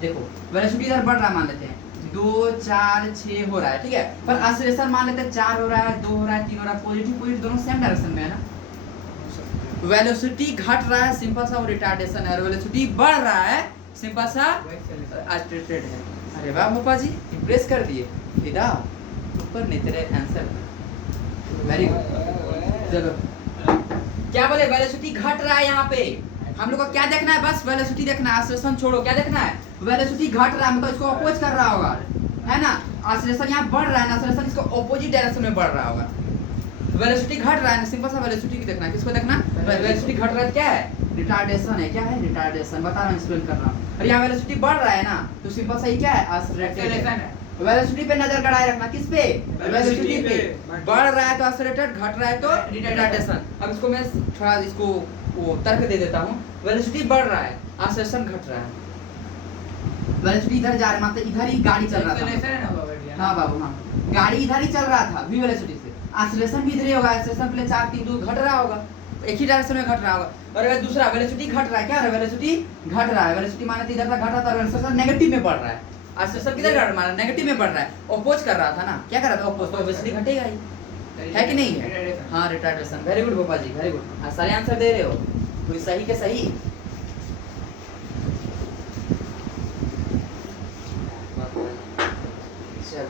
देखो वेलोसिटी इधर बढ़ रहा है, मान लेते हैं 2 4 6 हो रहा है, ठीक है। पर एक्सेलरेशन मान लेते हैं 4 हो रहा है, 2 हो रहा है, 3 हो रहा है, पॉजिटिव दोनों सेम डायरेक्शन में है ना। वेलोसिटी घट रहा है, सिंपल सा वो रिटार्डेशन है, और वेलोसिटी बढ़ रहा है, सिंपल सा एक्सेलरेटेड है। अरे वाह पापा जी, इंप्रेस कर दिए, फिदा ऊपर नहीं तेरे आंसर। Very good. चलो क्या बोले, वेलोसिटी घट रहा है यहाँ पे, हम लोग को क्या देखना है, बस वेलोसिटी देखना है, एक्सेलरेशन छोड़ो। क्या देखना है, वेलोसिटी घट रहा है, मतलब इसको अपोज कर रहा होगा, है ना। एक्सेलरेशन यहाँ बढ़ रहा है ना, एक्सेलरेशन इसको ऑपोजिट डायरेक्शन में बढ़ रहा होगा। वेलोसिटी घट रहा है ना, सिंपल सा वेलोसिटी की देखना है, किसको देखना, वेलोसिटी घट रहा है, क्या है, रिटार्डेशन है। क्या है, रिटार्डेशन, बता रहा हूँ, एक्सप्लेन कर रहा हूँ। और यहाँ वेलोसिटी बढ़ रहा है ना, तो सिंपल सा ये क्या है, एक्सेलरेटेड एक्सेलरेशन है। है। वेलोसिटी पे नजर गड़ाए रखना, किस पे, वेलोसिटी पे। पे। बढ़ रहा है तो एक्सेलरेटेड, घट रहा है तो रिटार्डेशन। अब इसको मैं थोड़ा इसको वो तर्क दे देता हूँ। वेलोसिटी बढ़ रहा है, एक्सेलरेशन घट रहा है। वेलोसिटी इधर जा रहा है, मतलब इधर ही गाड़ी चल रहा एक्सेलरेशन था। है ना बाबा भैया। हाँ बाबू, हाँ गाड़ी इधर ही चल रहा था v वेलोसिटी से, एक्सेलरेशन भी इधर ही होगा, एक्सेलरेशन पहले 4 3 2 घट रहा होगा, एक ही डायरेक्शन में घट रहा होगा। और अगर दूसरा वेलोसिटी घट रहा है, क्या वेलोसिटी घट रहा है, वेलोसिटी माने तो इधर था घट रहा था, एक्सेलरेशन नेगेटिव में बढ़ रहा है, एक्सेलरेशन किधर घट रहा है, नेगेटिव में बढ़ रहा है, ऑपोज कर रहा था ना। क्या कर रहा था, ऑपोज, तो ऑब्वियसली घटेगा ही, है कि नहीं है। रिटार्डेशन। हाँ retardation, very good Gopal ji, very good. आज सारे आंसर दे रहे हो, कोई सही के सही। चल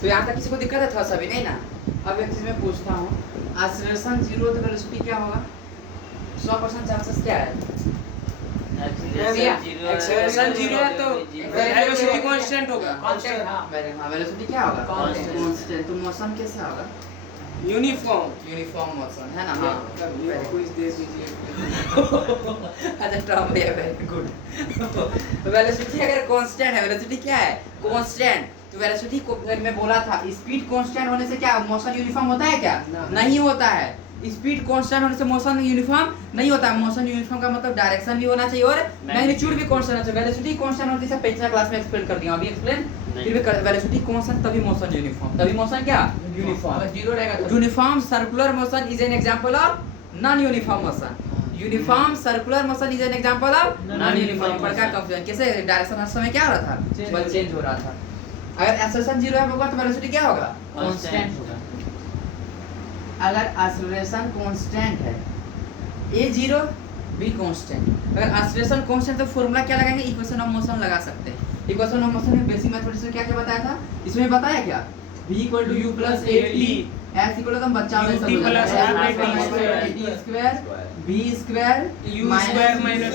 तो यहाँ तक किसी को दिक्कत है, थोड़ा सा भी नहीं ना। अब एक चीज मैं पूछता हूँ, एक्सेलरेशन 0 तो वेलोसिटी क्या होगा, 100% चांसेस क्या है, एक्सेलरेशन जीरो है तो वेलोसिटी कांस्टेंट होगा। कांस्टेंट हाँ वेलोसिटी क्या होगा? Constant. कांस्टेंट। तो मोशन कैसा होगा? यूनिफॉर्म। यूनिफॉर्म मोशन है ना? हाँ ये कुछ दे दीजिए। अच्छा टर्म है, वेरी गुड। वेलोसिटी अगर कांस्टेंट है, वेलोसिटी क्या है? कांस्टेंट। तो वेलोसिटी को अगर मैं बोला था स्पीड कांस्टेंट होने से क्या मोशन यूनिफॉर्म होता है क्या? नहीं होता है। स्पीड कांस्टेंट होने से मोशन यूनिफॉर्म नहीं होता है। मोशन यूनिफॉर्म का मतलब डायरेक्शन भी होना चाहिए और मैग्नीट्यूड भी कांस्टेंट होना चाहिए। वेलोसिटी कांस्टेंट होने से पिछला क्लास में एक्सप्लेन कर दिया, अभी एक्सप्लेन फिर भी वेलोसिटी कांस्टेंट तभी मोशन यूनिफॉर्म, तभी मोशन क्या? यूनिफॉर्म। अगर जीरो रहेगा तो uniform circular motion is an example of non uniform motion. Uniform circular motion is an example of non uniform. बड़का कंफ्यूजन कैसे? डायरेक्शन हर समय क्या हो रहा था? बल चेंज हो रहा था। अगर एक्सेलरेशन जीरो है होगा तो वेलोसिटी क्या होगा? कांस्टेंट होगा। अगर एक्सेलरेशन कांस्टेंट है, a जीरो b कांस्टेंट। अगर एक्सेलरेशन कांस्टेंट तो फॉर्मूला क्या लगाएंगे? इक्वेशन ऑफ मोशन लगा सकते हैं। इक्वेशन ऑफ मोशन में बेसिक मैथमेटिक्स में क्या क्या बताया था? इसमें बताया क्या? v = u + 8t s = तो हम बच्चा में सब ut + square b square u square minus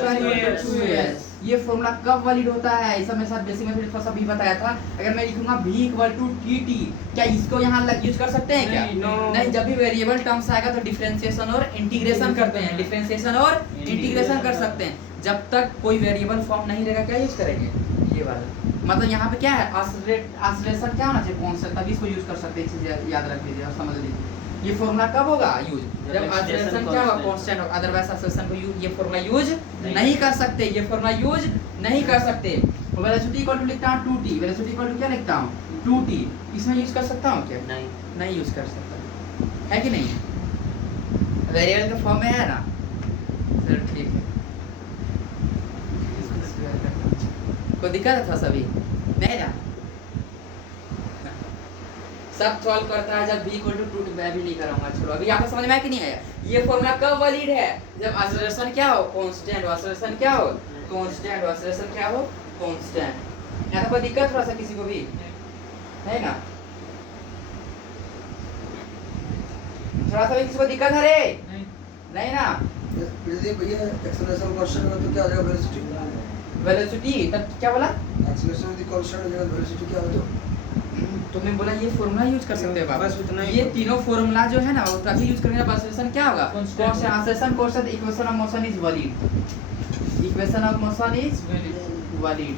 2s। ये फॉर्मूला कब वैलिड होता है? इस सब में साथ बेसिक मैथमेटिक्स का सब भी बताया था। अगर मैं लिखूंगा v = tt, क्या इसको यहाँ यूज कर सकते हैं क्या? नहीं। जब भी वेरिएबल टर्म्स आएगा तो डिफरेंशिएशन और इंटीग्रेशन करते हैं, डिफरेंशिएशन और इंटीग्रेशन कर सकते हैं। जब तक कोई वेरिएबल फॉर्म नहीं रहेगा क्या यूज करेंगे? ये वाला। मतलब यहाँ पे क्या है? एक्सेलरेशन क्या होना चाहिए? कांस्टेंट, तभी इसको यूज कर सकते हैं। चीज याद रख लीजिए और समझ लीजिए। ये फॉर्मूला कब होगा यूज? जब एक्सेलरेशन क्या होगा? कांस्टेंट होगा। अदरवाइज एक्सेलरेशन को ये फॉर्मूला यूज नहीं कर सकते। ये फॉर्मूला यूज नहीं कर सकते। वेलोसिटी इक्वल टू लिखता हूं 2t। वेलोसिटी इक्वल टू क्या लिखता हूं? 2t। इसमें यूज कर सकता हूं क्या? नहीं यूज कर सकता है कि नहीं? वेरिएबल के फॉर्म में है ना? चलो ठीक है। कोई दिक्कत था सभी? नहीं ना? सब सॉल्व करता है जब b = 2t। मैं भी नहीं कराऊंगा। चलो अभी यहाँ पे समझ में आया कि नहीं आया? ये फॉर्मूला कब वैलिड है? जब एक्सेलरेशन क्या हो? कांस्टेंट। एक्सेलरेशन क्या हो? कांस्टेंट। एक्सेलरेशन क्या हो? कांस्टेंट। यहाँ पे कोई दिक्कत थोड़ा सा किसी को भी है ना? थोड़ा सा भी किसी को दिक्कत है रे? नहीं ना? यदि भैया एक्सेलरेशन कांस्टेंट होगा तो क्या आ जाएगा? वेलोसिटी। वेलोसिटी तब क्या बोला? एक्सेलरेशन यदि कांस्टेंट हो जाएगा वेलोसिटी क्या होगा? तो मैं बोला ये फॉर्मूला यूज कर सकते हैं बस उतना ही। ये तीनों फॉर्मूला जो है ना वो तभी यूज करेंगे। एक्सेलरेशन क्या होगा? Constant. Acceleration constant. Equation of motion is valid. Equation of motion is valid.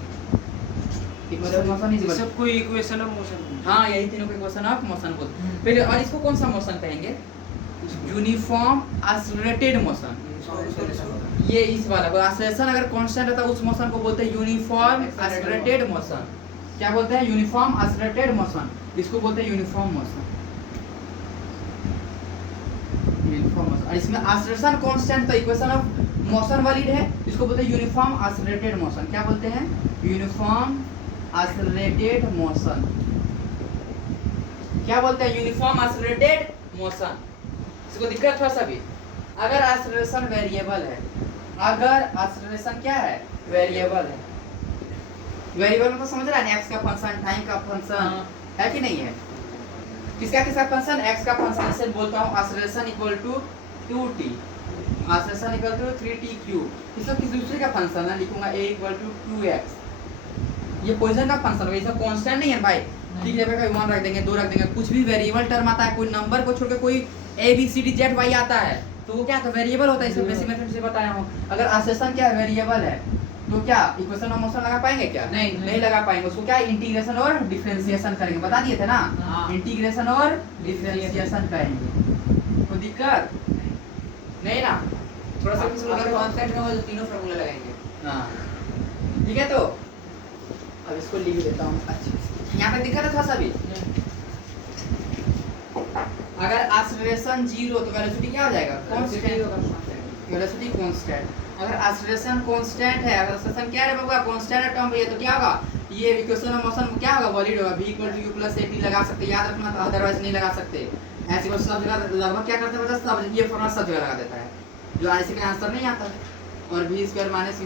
Equation of motion is valid. सबको इक्वेशन ऑफ मोशन। हाँ यही तीनों को इक्वेशन ऑफ मोशन बोलते हैं। फिर और इसको कौन सा मोशन कहेंगे? Uniform accelerated motion. ये इस वाला एक्सेलरेशन अगर कांस्टेंट है तो उस मोशन को बोलते हैं यूनिफॉर्म एक्सेलरेटेड मोशन। क्या बोलते हैं? Uniform accelerated motion. इसको बोलते हैं यूनिफॉर्म मोशन। Uniform motion. और इसमें एक्सेलरेशन कांस्टेंट तो इक्वेशन ऑफ मोशन वैलिड है। इसको बोलते हैं यूनिफॉर्म एक्सेलरेटेड मोशन। क्या बोलते हैं? Uniform accelerated motion. क्या बोलते हैं? Uniform accelerated motion. इसको दिक्कत थोड़ा सा भी? अगर एक्सेलरेशन वेरिएबल है, अगर एक्सेलरेशन क्या है? वेरिएबल है। वेरिएबल मतलब समझ रहा है? x का फंक्शन, टाइम का फंक्शन है कि नहीं है? किसका किसका फंक्शन? x का फंक्शन। ऐसे बोलता हूं एक्सेलरेशन = 2t, एक्सेलरेशन = 3t³। इसका किस दूसरे का फंक्शन है? लिखूंगा a = 2x। ये पोजीशन का फंक्शन है, इसका कांस्टेंट नहीं है भाई। ठीक है भाई, 1 रख देंगे, 2 रख देंगे। कुछ भी वेरिएबल टर्म आता है, कोई नंबर को छोड़ के कोई a b c d z y आता है तो वो क्या तो वेरिएबल होता है। इसको बेसिक मेथड से बताया हूं। अगर एक्सेलरेशन क्या वेरिएबल है तो क्या इक्वेशन ऑफ मोशन लगा पाएंगे क्या? नहीं लगा पाएंगे। उसको क्या इंटीग्रेशन और डिफरेंशिएशन करेंगे, बता दिए थे ना? इंटीग्रेशन और डिफरेंशिएशन करेंगे। कोई दिक्कत नहीं ना? थोड़ा सा किसी अगर को कांस्टेंट में हो तो तीनों फार्मूला लगाएंगे। हाँ ठीक है। तो अब इसको लिख देता हूँ अच्छे से। यहाँ पे दिक्कत है थोड़ा सा भी? अगर एक्सेलरेशन 0 तो वेलोसिटी क्या हो जाएगा? कांस्टेंट। Velocity constant. अगर एक्सेलरेशन कांस्टेंट है, अगर एक्सेलरेशन क्या है बाबा? कांस्टेंट है टर्म भैया, तो क्या होगा? ये इक्वेशन ऑफ मोशन क्या होगा? वैलिड होगा। v = u + 8t लगा सकते हैं, याद रखना, अदरवाइज नहीं लगा सकते। ऐसे बस सब जगह लगभग क्या करते हैं बच्चा? सब ये फॉर्मूला सब जगह लगा देता है, जो आने का आंसर नहीं आता। और v² - u² =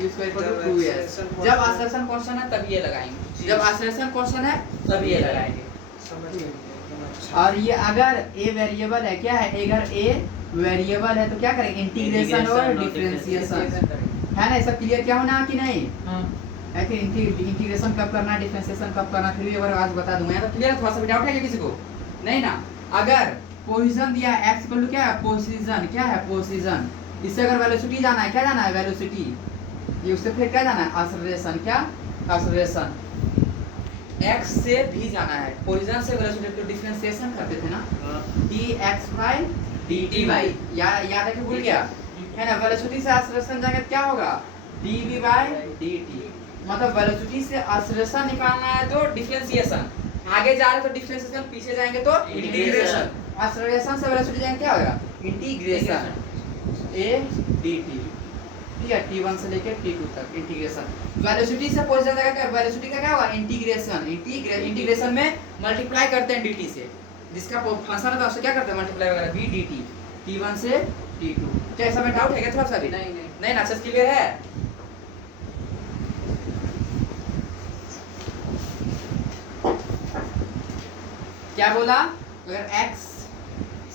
2s। जब एक्सेलरेशन कांस्टेंट है तब ये लगाएंगे। जब एक्सेलरेशन कांस्टेंट है तब ये लगाएंगे। और ये अगर a वेरिएबल है, क्या है? अगर a वेरिएबल है तो क्या करेंगे? इंटीग्रेशन और डिफरेंशिएशन। है ना, सब क्लियर क्या होना कि नहीं हाँ है कि इंटीग्रेशन कब करना, डिफरेंशिएशन कब करना, फिर भी एक बार आज बता दूंगा। यहाँ तो क्लियर, थोड़ा सा भी डाउट है क्या किसी को? नहीं ना। अगर पोजीशन दिया x इक्वल टू क्या है, पोजीशन, क्या है पोजीशन, इससे अगर वेलोसिटी जाना है, क्या जाना है वेलोसिटी, ये उससे फिर क्या जाना है एक्सेलरेशन, क्या एक्सेलरेशन, x से v जाना है, पोजीशन से वेलोसिटी तो डिफरेंशिएशन करते थे ना, dx by dt by, याद है कि भूल गया है ना, वेलोसिटी से एक्सेलरेशन जाएगा क्या होगा dv by dt, मतलब वेलोसिटी से एक्सेलरेशन निकालना है तो डिफरेंशिएशन, आगे जा रहे तो डिफरेंशिएशन, पीछे जाएंगे तो इंटीग्रेशन, एक्सेलरेशन से वेलोसिटी जाएंगे क्या होगा इंटीग्रेशन a dt, ठीक है, t1 से लेके t2 तक इंटीग्रेशन, वेलोसिटी से पोजीशन जाएगा क्या, वेलोसिटी का क्या होगा इंटीग्रेशन, इंटीग्रेशन में मल्टीप्लाई करते हैं dt से, जिसका फंक्शन है तो उससे क्या करते हैं मल्टीप्लाई वगैरह v dt, t1 से t2। क्या ऐसा में डाउट है क्या थोड़ा सा भी? नहीं ना, अच्छा क्लियर है। क्या बोला, अगर x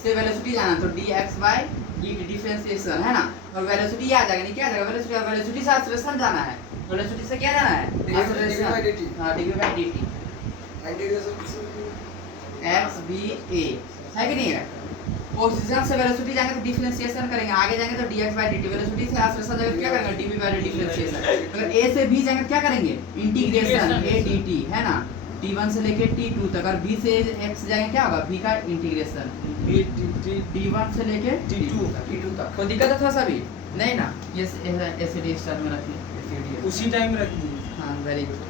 से वेलोसिटी जाना तो dx by dt डिफरेंशिएशन है ना, और वेलोसिटी आ जाएगा, नहीं क्या आ जाएगा वेलोसिटी से एक्सेलरेशन जाना है, वेलोसिटी से क्या जाना है एक्सेलरेशन, हां dv by dt x b a है कि नहीं है, पोजीशन से वेलोसिटी जाएंगे तो डिफरेंशिएशन करेंगे, आगे जाएंगे तो dx by dt, वेलोसिटी से एक्सेलरेशन जाएंगे तो क्या करेंगे dv by dt डिफरेंशिएशन, अगर a से b जाएंगे तो क्या करेंगे इंटीग्रेशन a dt है ना, t1 से लेके t2 तक, और b से x जाएंगे क्या होगा b का इंटीग्रेशन t1 से लेके t2 तक। कोई दिक्कत है थोड़ा सा भी? नहीं ना, ये एसिडी स्टार में रखिए, उसी टाइम रख दी। हां वेरी गुड।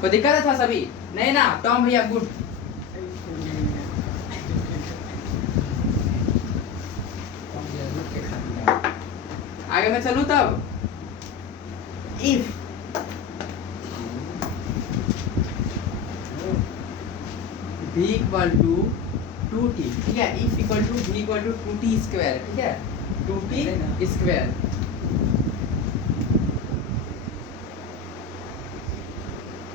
कोई दिक्कत है थोड़ा सा भी? नहीं ना, टॉम भैया गुड। आगे मैं चलूं तब, if v equal to 2t, ठीक है, if equal to v equal to 2t square, ठीक है 2t square,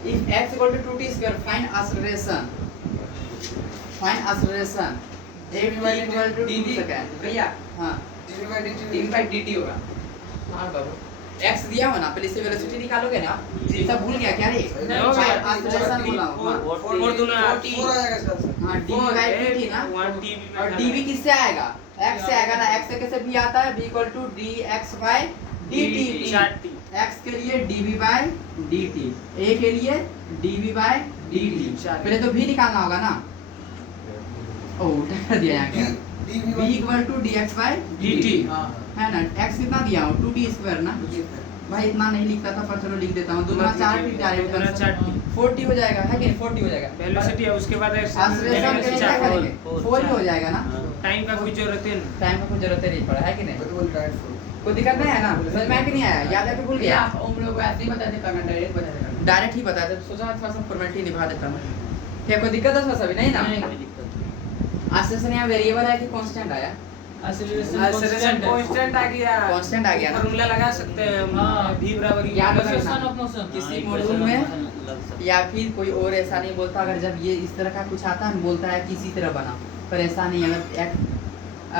if x equal to 2t square find acceleration, find acceleration a equal to 2 second भैया, हां dv by dt होगा, हां बाबू x दिया हो ना, पहले से वेलोसिटी निकालोगे ना, ये सब भूल गया क्या रे, एक्सेलरेशन बोला हूं, और दूना 4 आएगा इसका आंसर। हां dv by dt ना, और dv किससे आएगा x से आएगा ना, x से कैसे भी आता है v equal to dx by dt, x के लिए dv by dt, a के लिए dv by dt, पहले तो v निकालना होगा ना, ओ उल्टा कर दिया यहाँ क्या, v equal to dx by dt है ना, x कितना दिया हो 2t स्क्वायर ना, भाई इतना नहीं लिखता था पर चलो लिख देता हूँ, 2 4 t डायरेक्ट 40 हो जाएगा, है कि नहीं 40 हो जाएगा, वेलोसिटी है, उसके बाद एक्सेलरेशन के लिए क्या करेंगे 4 ही हो जाएगा ना, टाइम का कोई जरूरत है टाइम का कोई जरूरत नहीं पड़ा, है कि नहीं, बिल्कुल डायरेक्ट फॉलो। कोई दिक्कत नहीं है ना, समझ में आया कि नहीं आया, याद है कि भूल गया, आप हम लोग को ऐसे ही बताते करना, डायरेक्ट बताते डायरेक्ट ही बता दे, सोचा थोड़ा सा फॉर्मेलिटी निभा देता हूं, क्या कोई दिक्कत है थोड़ा सा भी? नहीं ना, एक्सेलरेशन यहाँ वेरिएबल है कि कांस्टेंट आया, एक्सेलरेशन कांस्टेंट आ गया, कांस्टेंट आ गया ना, फॉर्मूला लगा सकते हैं हम, हाँ। v बराबर याद u रखना। ऑफ मोशन किसी मॉड्यूल में या फिर कोई और ऐसा नहीं बोलता, अगर जब ये इस तरह का कुछ आता है बोलता है किसी तरह बना, पर ऐसा नहीं,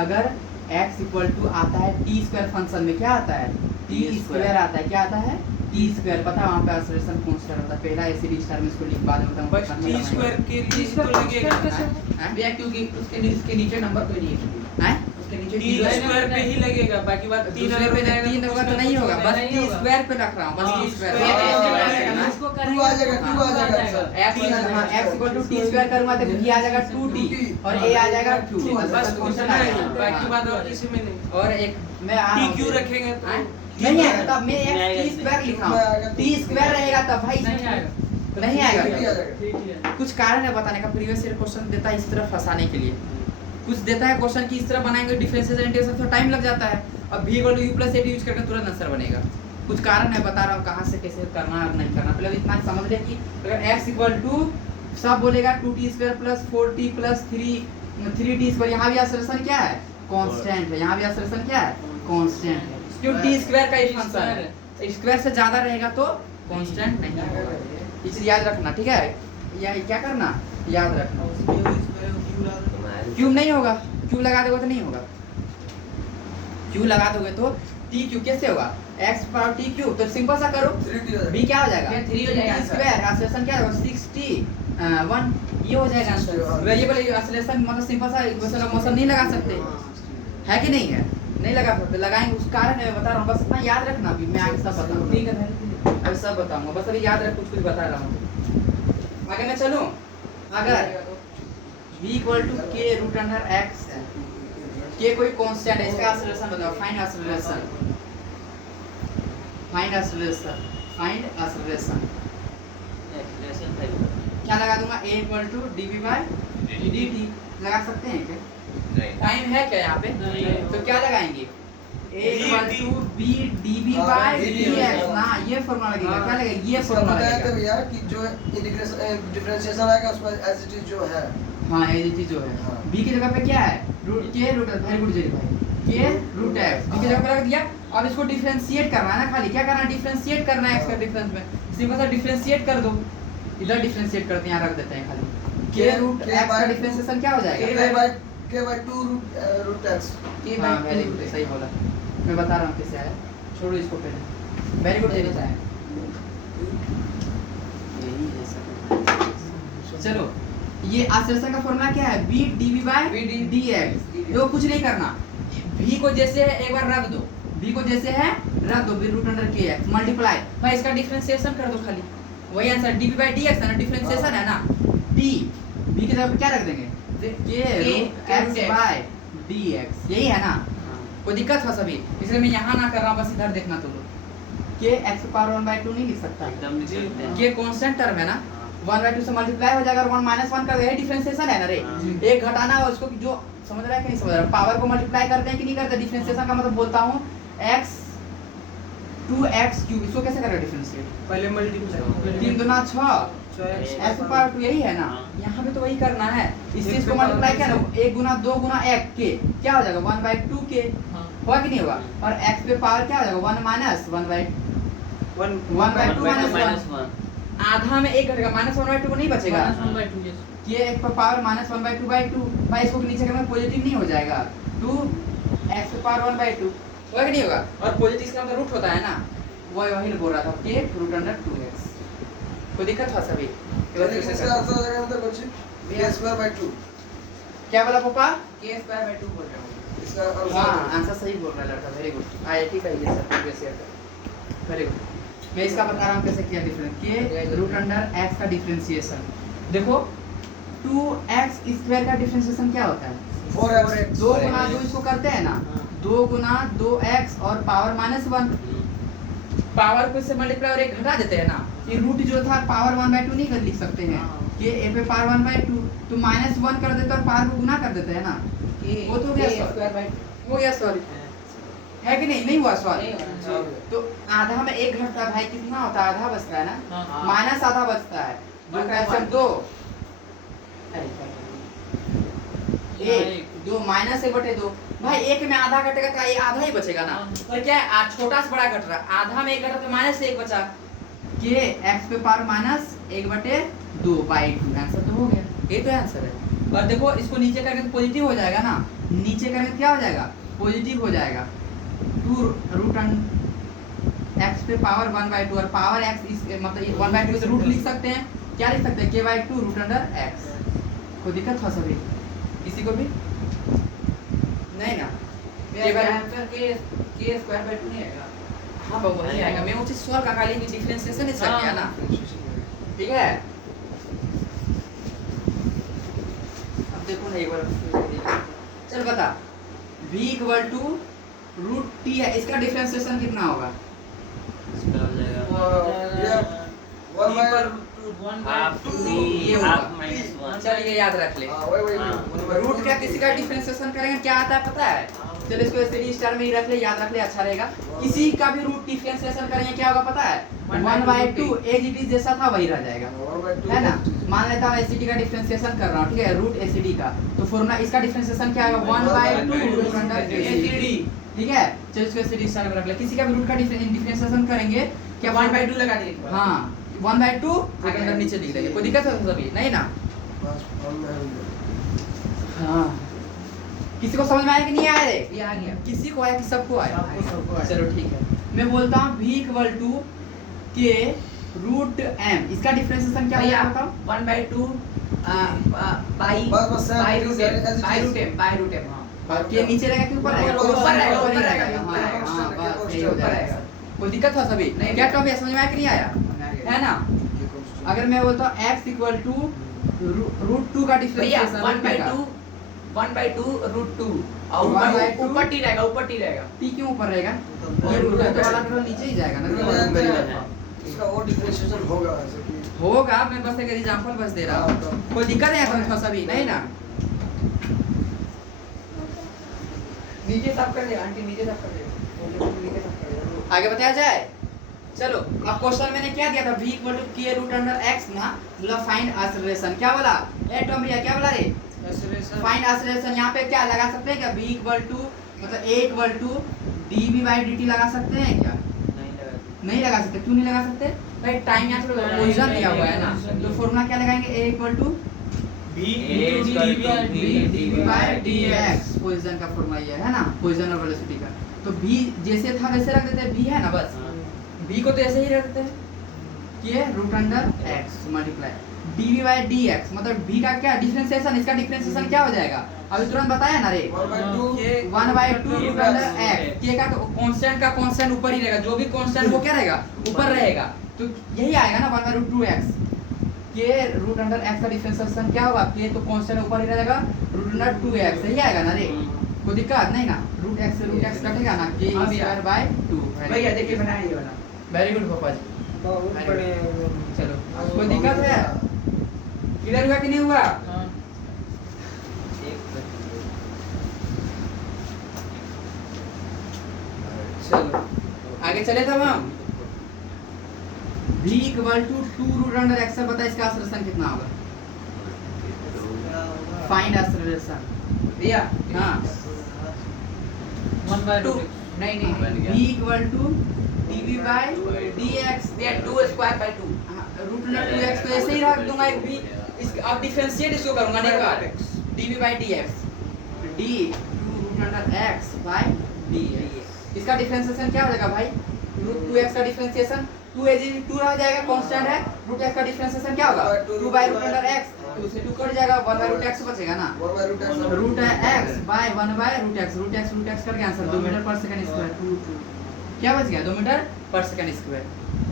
अगर x इक्वल टू आता है t स्क्वायर फंक्शन में क्या आता है t स्क्वायर आता है, क्या आता है t स्क्वायर, पता है वहाँ पे एक्सेलरेशन कांस्टेंट होता है, पहला एसिडी स्टार में इसको लिख बाद में बताऊं, बस t स्क्वायर के लिए तो लगेगा हैं? भैया, क्योंकि उसके नीचे नंबर कोई नहीं है, हैं? उसके नीचे t स्क्वायर पे ही लगेगा, बाकी बात 3 दूसरे पे तीन होगा तो नहीं होगा, बस t स्क्वायर पे रख रहा हूँ, बस t स्क्वायर, उसको 2 आ जाएगा, 2 आ जाएगा answer. x equal to t square करूंगा तो v आ जाएगा 2t और a आ जाएगा 2, बस क्वेश्चन है, बाकी बात और किसी में नहीं, और एक मैं आ t क्यों रखेंगे तो नहीं है, तब मैं x t स्क्वायर लिखा हूं, t स्क्वायर रहेगा तब भाई नहीं आएगा, नहीं आएगा आ तब। जाएगा। ठीक है, कुछ कारण है बताने का, प्रीवियस ईयर क्वेश्चन देता है इस तरह फंसाने के लिए, कुछ देता है क्वेश्चन की इस तरह बनाएंगे डिफरेंशियल इंटीग्रेशन, थोड़ा टाइम लग जाता है, अब v equal to u plus a use करके तुरंत आंसर बनेगा, कुछ कारण है बता रहा हूँ कहाँ से कैसे करना और नहीं करना, पहले इतना समझ ले कि अगर x इक्वल टू सब बोलेगा 2t square plus 4t plus 3t square, यहाँ भी एक्सेलरेशन क्या है कांस्टेंट है, यहाँ भी एक्सेलरेशन क्या है कांस्टेंट है, क्यों t स्क्वायर का ही फंक्शन है, स्क्वायर से ज्यादा रहेगा तो कांस्टेंट नहीं होगा, ये चीज याद रखना, ठीक है, या क्या करना याद रखना, क्यूब नहीं होगा, क्यूब लगा दोगे तो नहीं होगा, क्यूब लगा दोगे तो टी क्यू कैसे होगा एक्स पावर टी क्यू तो सिंपल सा करो 3D हो बी क्या हो जाएगा ये 3 हो जाएगा आंसर। स्क्वायर एक्सेलरेशन क्या होगा 6t 1 ये हो जाएगा आंसर 60, वेरिएबल एक्सेलरेशन मतलब सिंपल सा इक्वेशन ऑफ मोशन नहीं लगा सकते है कि नहीं है नहीं लगा सकते लगाएंगे उस कारण मैं बता रहा हूँ बस इतना याद रखना अभी मैं आगे सब बताऊंगा ठीक है अभी सब बताऊंगा बस अभी याद रख कुछ बता रहा हूँ आगे मैं चलूं अगर v equal to k root under x है k कोई कांस्टेंट है इसका एक्सेलरेशन बताओ फाइंड एक्सेलरेशन क्या लगा दूंगा a equal to dv by dt लगा सकते हैं क्या टाइम है क्या यहाँ पे नहीं। तो क्या लगाएंगे a equal to b dv हाँ, बाय dt dx ना ये फॉर्मूला लगेगा क्या लगेगा ये फॉर्मूला बताया था लगेगा भैया कि जो इंटीग्रेशन डिफरेंशिएशन आएगा उसमें एज इट इज जो है हाँ एजीटी जो है हाँ। b की जगह पे क्या है root k root very good Jerry भाई k रूट x b की जगह पे रख दिया और इसको डिफरेंशिएट करना है ना खाली क्या करना है डिफरेंशिएट करना है x का डिफरेंस में सिंपल सा डिफरेंशिएट कर दो इधर डिफरेंशिएट करते हैं यहाँ रख देते हैं खाली k रूट K x का by- डिफरेंशिएशन क्या हो जाएगा k by 2 root x के हाँ बाय वेरी गुड सही बोला मैं बता रहा हूँ कैसे आया छोड़ो इसको पहले वेरी गुड जेरी भाई चलो ये एक्सेलरेशन का फॉर्मूला क्या है v dv by V dx देखो कुछ नहीं करना v को जैसे है एक बार रख दो v को जैसे है रख दो रूट अंडर kx मल्टीप्लाई भाई इसका डिफरेंशिएशन कर दो खाली वही आंसर dv बाय dx है ना डिफरेंशिएशन है ना d v की जगह पे क्या रख देंगे k root x by dx यही है ना कोई दिक्कत हो सभी इसलिए मैं यहाँ ना कर रहा हूँ बस इधर देखना तुम लोग k x पावर 1/2 नहीं लिख सकता एकदम लिख सकते हैं। ये कांस्टेंट टर्म है ना 1/2 से मल्टीप्लाई हो जाएगा और 1 -1 कर देगा डिफरेंशिएशन है ना रे हाँ। एक घटाना है उसको जो समझ रहा है कि नहीं समझ रहा पावर को मल्टीप्लाई करते हैं कि नहीं करते डिफरेंशिएशन का मतलब बोलता हूं x 2x³ इसको कैसे करेगा डिफरेंशिएट पहले मल्टीप्लाई 3 दूना 6 x पावर 2 यही है ना हाँ। यहाँ पे तो वही करना है इस चीज को मल्टीप्लाई क्या ना 1 गुना 2 गुना 1 k क्या हो जाएगा 1/2 k होगा कि नहीं होगा और x पे पावर क्या हो जाएगा 1 माइनस 1/2 माइनस 1 आधा में एक घटेगा -1/2 को नहीं बचेगा ये एक पर पावर -1/2/2 भाई इसको नीचे करना पॉजिटिव नहीं हो जाएगा 2 x पे पावर 1/2 होगा कि नहीं होगा और पॉजिटिव इसका मतलब रूट होता है ना वही बोल रहा था k रूट अंडर 2x कोई दिक्कत था सभी एक बार फिर से इसका करते हैं। आंसर हो जाएगा मतलब बच्चे k square by 2 क्या बोला पापा k स्क्वायर बाय 2 बोल रहा हूं इसका हाँ आंसर आंसर सही बोल रहा है लड़का वेरी गुड आईआईटी का ये सर प्रीवियस ईयर का वेरी गुड मैं इसका बता रहा हूँ कैसे किया डिफरेंस के रूट अंडर x का डिफरेंशिएशन देखो 2x स्क्वायर का डिफरेंशिएशन क्या होता है 4x 2 गुना 2 इसको करते हैं ना 2 गुना 2x और पावर -1 पावर को से मल्टीप्लाई और एक घटा देते हैं ना ये रूट जो था पावर 1/2 नहीं कर लिख सकते हैं कि a पे पावर 1/2 तो -1 कर देते और पावर को गुना कर देते हैं ना वो तो हो गया सर। स्क्वायर बाय हो गया सॉरी है कि नहीं हुआ सॉरी नहीं हुआ। तो आधा में एक घटता है भाई कितना होता है आधा बचता है ना हाँ। माइनस आधा बचता है दो One by कैसे one। दो एक दो माइनस 1/2 भाई एक में आधा घटेगा तो ये आधा ही बचेगा ना पर क्या है आज छोटा से बड़ा घट रहा है आधा में एक घटा तो -1 बचा के x पे पावर -1/2/2 आंसर तो हो गया ये तो आंसर है और देखो इसको नीचे करके तो पॉजिटिव हो जाएगा ना नीचे करके क्या हो जाएगा पॉजिटिव हो जाएगा 2 रूट x पे पावर 1/2 और पावर x इस मतलब 1/2 से रूट लिख सकते हैं क्या लिख सकते हैं k/2 रूट अंडर x कोई दिक्कत हो सभी किसी को भी नहीं ना आंसर k स्क्वायर बाय 2 नहीं आएगा हाँ बाबू वही आएगा मैं वो चीज सॉल्व का खाली डिफरेंशिएशन इसका हाँ। किया ना ठीक है अब देखो ना एक बार चल बता v equal to root t है इसका डिफरेंशिएशन कितना होगा इसका हो जाएगा ये 1 by हाफ टू, ये t होगा। हाफ माइनस 1 चल ये याद रख ले हाँ वही हाँ। रूट का किसी का डिफरेंशिएशन करेंगे क्या आता है पता है चलो इसको एसडी स्टार में ही रख ले याद रख ले अच्छा रहेगा किसी का भी रूट डिफरेंशिएशन करेंगे क्या होगा पता है 1/2 एज इट इज जैसा था वही रह जाएगा 1/2 है ना मान लेता हूँ एसिडी का डिफरेंशिएशन कर रहा हूँ ठीक है रूट एसिडी का तो फॉर्मूला इसका डिफरेंशिएशन क्या होगा 1/2 रूट अंडर एसिडी ठीक है चलो इसको एसिडी स्टार में रख ले किसी का भी रूट का डिफरेंशिएशन करेंगे क्या 1/2 लगा देंगे हाँ 1/2 रूट अंडर नीचे लिख देंगे कोई दिक्कत है सभी नहीं ना बस हम है हाँ किसी को समझ में आया कि नहीं आया रे? ये आ गया किसी को आया कि सबको आया? सबको आया। चलो ठीक है, मैं बोलता हूँ v equal to k root m, इसका डिफरेंशिएशन क्या भैया होगा बताओ? 1/2 बाई बस by root as it is. By root m हाँ। और के नीचे रहेगा कि ऊपर रहेगा? ऊपर रहेगा, ऊपर ही ऊपर रहेगा। रहेगा, हाँ, ऊपर रहेगा, हाँ, ऊपर बस यही हो ऊपर जाएगा। रहेगा। कोई दिक्कत था सभी? नहीं, क्या नहीं। टॉपिक है, समझ में आया कि नहीं आया? है ना? अगर मैं बोलता हूँ x इक्वल टू रूट 2 का भैया डिफरेंशिएशन 1/2 रूट 2 और 1/2 ऊपर टी रहेगा, ऊपर टी रहेगा। t क्यों ऊपर रहेगा? और ये रूट रूट वाला टर्म नीचे ही जाएगा ना? इसका और डिफरेंशिएशन होगा ऐसे कि होगा, मैं बस एक एग्जांपल बस दे रहा हूँ। कोई दिक्कत है यहाँ पर सभी? नहीं ना? नीचे सब कर दे आंटी, नीचे सब कर दे, नीचे सब कर दे। आगे बताया जाए? चलो अब क्वेश्चन मैंने क्या दिया था, v equal to k root under x ना, मतलब फाइंड एक्सेलरेशन। क्या बोला? ए टर्म भैया क्या बोला रे? Find acceleration. यहाँ पे क्या लगा सकते हैं क्या? v इक्वल टू मतलब a equal to dv by dt लगा सकते हैं क्या? नहीं लगा सकते। क्यों नहीं लगा सकते? भाई टाइम यहाँ पे पोजीशन दिया हुआ है ना, तो फॉर्मूला क्या लगाएंगे? a equal to dv by dx, position का फॉर्मूला ये है ना, पोजीशन और वेलोसिटी का। तो v जैसे था वैसे रख देते हैं, v है ना, बस v को तो ऐसे ही रख देते हैं कि root under x multiply dv by dx, मतलब v का क्या डिफरेंशिएशन, इसका डिफरेंशिएशन क्या हो जाएगा? अभी तुरंत बताया ना रे, 1/2 रूट अंडर x। k का कांस्टेंट का कांस्टेंट ऊपर ही रहेगा, जो भी कांस्टेंट वो क्या रहेगा? ऊपर रहेगा। तो यही आएगा ना 1/2x। k root under x का डिफरेंशिएशन क्या होगा? k तो कांस्टेंट ऊपर ही रहेगा, रूट अंडर 2x यही आएगा ना रे? कोई दिक्कत नहीं ना? रूट x से रूट x कटेगा ना, k स्क्वायर बाय 2। भैया देखिए बनाया ये वाला। वेरी गुड पापा जी। बहुत बड़े चलो कोई दिक्कत है? क्लियर हुआ कि नहीं हुआ? चलो आगे चले तब हम। v equal to 2 root under x से, बता इसका एक्सेलरेशन कितना होगा? Find acceleration. भैया हाँ 1/2 नहीं v equal to dv by dx, भैया 2 square by 2 root under 2x तो ऐसे ही रख दूंगा एक v। इस अब डिफरेंशिएट इसको करूंगा नहीं बार dv by dx, d 2 root under x by dx। इसका डिफरेंशिएशन क्या हो जाएगा भाई? रूट 2x का डिफरेंशिएशन 2 2 रह जाएगा, कांस्टेंट है। रूट x का डिफरेंशिएशन क्या होगा? 2 बाय रूट अंडर x, तो उससे 2 कट जाएगा, 1 बाय रूट x बचेगा ना। रूट है x by 1 by root x, root x करके आंसर 2 मीटर पर सेकंड स्क्वायर। क्या बच गया? 2 मीटर पर सेकंड स्क्वायर।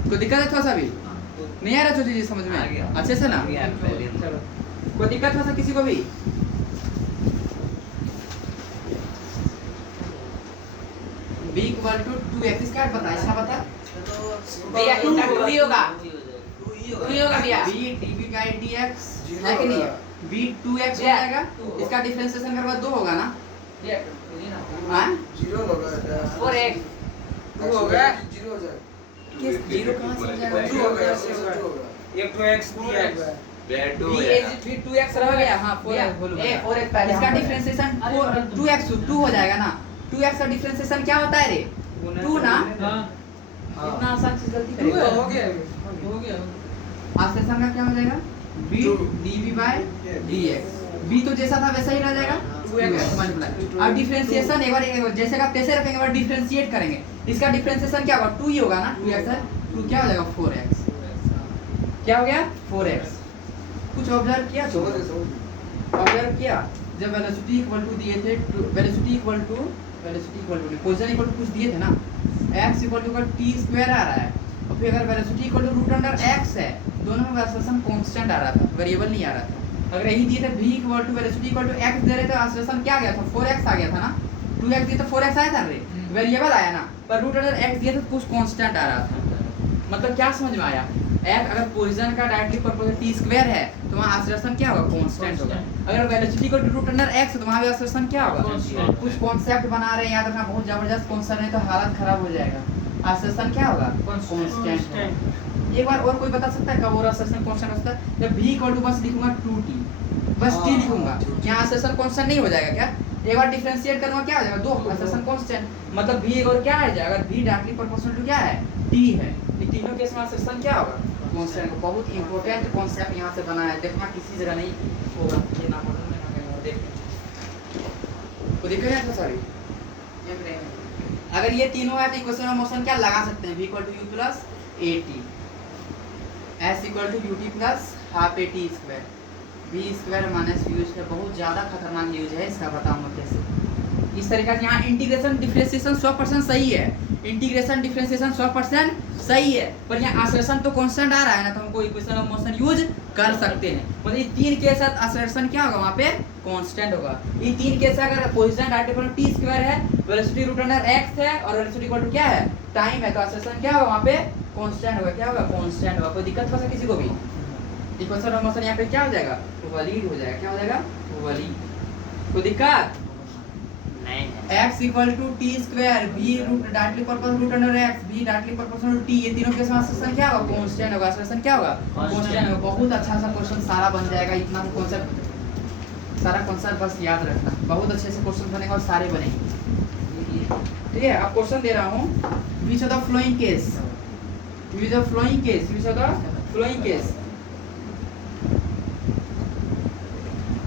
कोई दिक्कत है थोड़ा सा भी? नहीं आ रहा जो चीज समझ में? आ गया। अच्छे से ना? आ गया। चलो कोई दिक्कत है किसी को भी? b इक्वल टू 2x, इसका बता, इसका बता। भैया इनका 2 ही होगा, 2 ही होगा भैया। b dv बाय dx है कि नहीं? b 2x हो जाएगा, इसका डिफरेंशिएशन करवा 2 होगा ना? भैया 2 ही ना। हां 0 होगा 4x 2 होगा 0 हो जाएगा। किस 0 कहां से हो जाएगा? 2 होगा ऐसे 2 होगा। एक तो x दिया है b 2x रह गया। हां 4x बोलो। ए 4x पहले इसका डिफरेंशिएशन 2x 2 हो जाएगा ना? 2x का डिफरेंशिएशन क्या होता है रे? 2 ना? हाँ। इतना आसान चीज गलती हो करेगा। गया आसेशन का क्या हो जाएगा? b dv by dx। b तो जैसा था वैसा ही रह जाएगा, 2x मल्टीप्लाई। अब डिफरेंशिएशन एक बार जैसे का तैसे रखेंगे, और डिफरेंशिएट करेंगे। इसका डिफरेंशिएशन क्या होगा? 2 ही होगा ना? 2x है, 2 क्या हो जाएगा? 4x। क्या हो गया? 4x। कुछ ऑब्जर्व किया तो? ऑब्जर्व किया जब वेलोसिटी इक्वल टू दिए थे, velocity equal to position equal to कुछ दिए थे ना, x इक्वल टू का t स्क्वायर आ रहा है, और फिर अगर velocity equal to root under x है, दोनों में एक्सेलरेशन कांस्टेंट आ रहा था, वेरिएबल नहीं आ रहा था। अगर यही दिए थे v equal to velocity equal to x दे रहे तो एक्सेलरेशन क्या आ गया था? 4x आ गया था ना? 2x दिए तो 4x आया था रे, वेरिएबल आया ना, पर रूट अंडर x दिए तो कुछ कांस्टेंट आ रहा था। मतलब क्या समझ में आया? x अगर पोजीशन का डायरेक्टली प्रोपोर्शनल t स्क्वायर है तो वहां एक्सेलरेशन क्या होगा? कांस्टेंट होगा। अगर वेलोसिटी को रूट अंडर x है तो वहां भी एक्सेलरेशन क्या होगा? कुछ कॉन्सेप्ट बना रहे हैं, याद रखना, बहुत जबरदस्त कॉन्सेप्ट है तो हालत खराब हो जाएगा। एक्सेलरेशन क्या होगा? कांस्टेंट। एक बार और कोई बता सकता है कब और एक्सेलरेशन कांस्टेंट होता है? जब v इक्वल टू बस लिखूंगा 2t, बस t लिखूंगा, यहाँ एक्सेलरेशन कांस्टेंट नहीं हो जाएगा क्या? एक बार डिफरेंशिएट करूंगा क्या हो जाएगा? 2 एक्सेलरेशन कांस्टेंट, मतलब v और क्या आ जाएगा? v डायरेक्टली प्रोपोर्शनल टू क्या है? t है। ये तीनों केस में एक्सेलरेशन क्या होगा? कांस्टेंट। बहुत इंपॉर्टेंट कॉन्सेप्ट यहाँ से बना है, देखना किसी जगह नहीं होगा, ये ना मॉडल में ना कहीं और देखना। को दिख रहा है तो सारी। अगर ये तीनों है तो इक्वेशन ऑफ मोशन क्या लगा सकते हैं, v equal to u plus a t, s equal to u t plus half a t square, v square minus u square. बहुत ज़्यादा खतरनाक यूज है इसका, बताऊँगा कैसे। इस तरीके से यहाँ इंटीग्रेशन डिफरेंशिएशन 100% सही है, इंटीग्रेशन डिफरेंशिएशन 100% सही है, पर यहाँ आश्लेषण तो कांस्टेंट आ रहा है ना, तो हमको इक्वेशन ऑफ मोशन यूज कर सकते हैं। मतलब ये तीन के साथ आश्लेषण क्या होगा, वहाँ पे कांस्टेंट होगा। ये तीन के साथ अगर पोजीशन आर्टिकल टी स्क्वायर है, वेलोसिटी रूट अंडर एक्स है, और वेलोसिटी इक्वल टू क्या है, टाइम है, तो आश्लेषण क्या होगा, वहाँ पे कांस्टेंट होगा। क्या होगा, कांस्टेंट होगा। कोई दिक्कत हो सकती किसी को भी, इक्वेशन ऑफ मोशन यहाँ पे क्या हो जाएगा, वैलिड हो जाएगा। क्या हो जाएगा, वैलिड। कोई दिक्कत नहीं है। x equal to t square, v root directly proportional root under x, v directly proportional t, ये तीनों के साथ आश्लेषण क्या होगा, कांस्टेंट होगा। आश्लेषण क्या होगा, कांस्टेंट होगा। बहुत अच्छा सा क्वेश्चन सारा बन जाएगा। इतना कॉन्सेप्ट, सारा कॉन्सेप्ट बस याद रखना। बहुत अच्छे से क्वेश्चन बनेगा और सारे बनेंगे। ठीक है, अब क्वेश्चन दे रहा हूँ, which of the following case, which of following case, which of the following case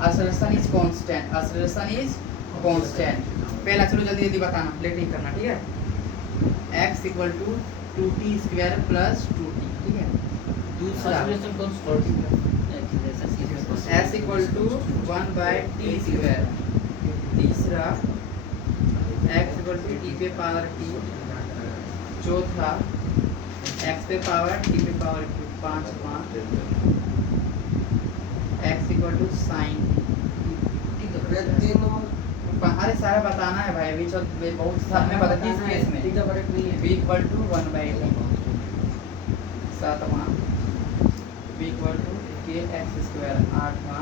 acceleration is constant, acceleration is constant. पहला चलो जल्दी जल्दी बताना, लेट नहीं करना, ठीक है। x equal to 2t square plus 2t, ठीक है। दूसरा s equal to 1 by t square. तीसरा x इक्वल टू t पे पावर t। चौथा x पे पावर t पे पावर q। पांचवा x इक्वल टू साइन। ये 3 नंबर अरे सारा बताना है भाई, बीच बहुत साथ में बता, किस केस में ठीक है, करेक्ट नहीं है। v equal to 1 by t। सातवां v equal to k x square. आठवां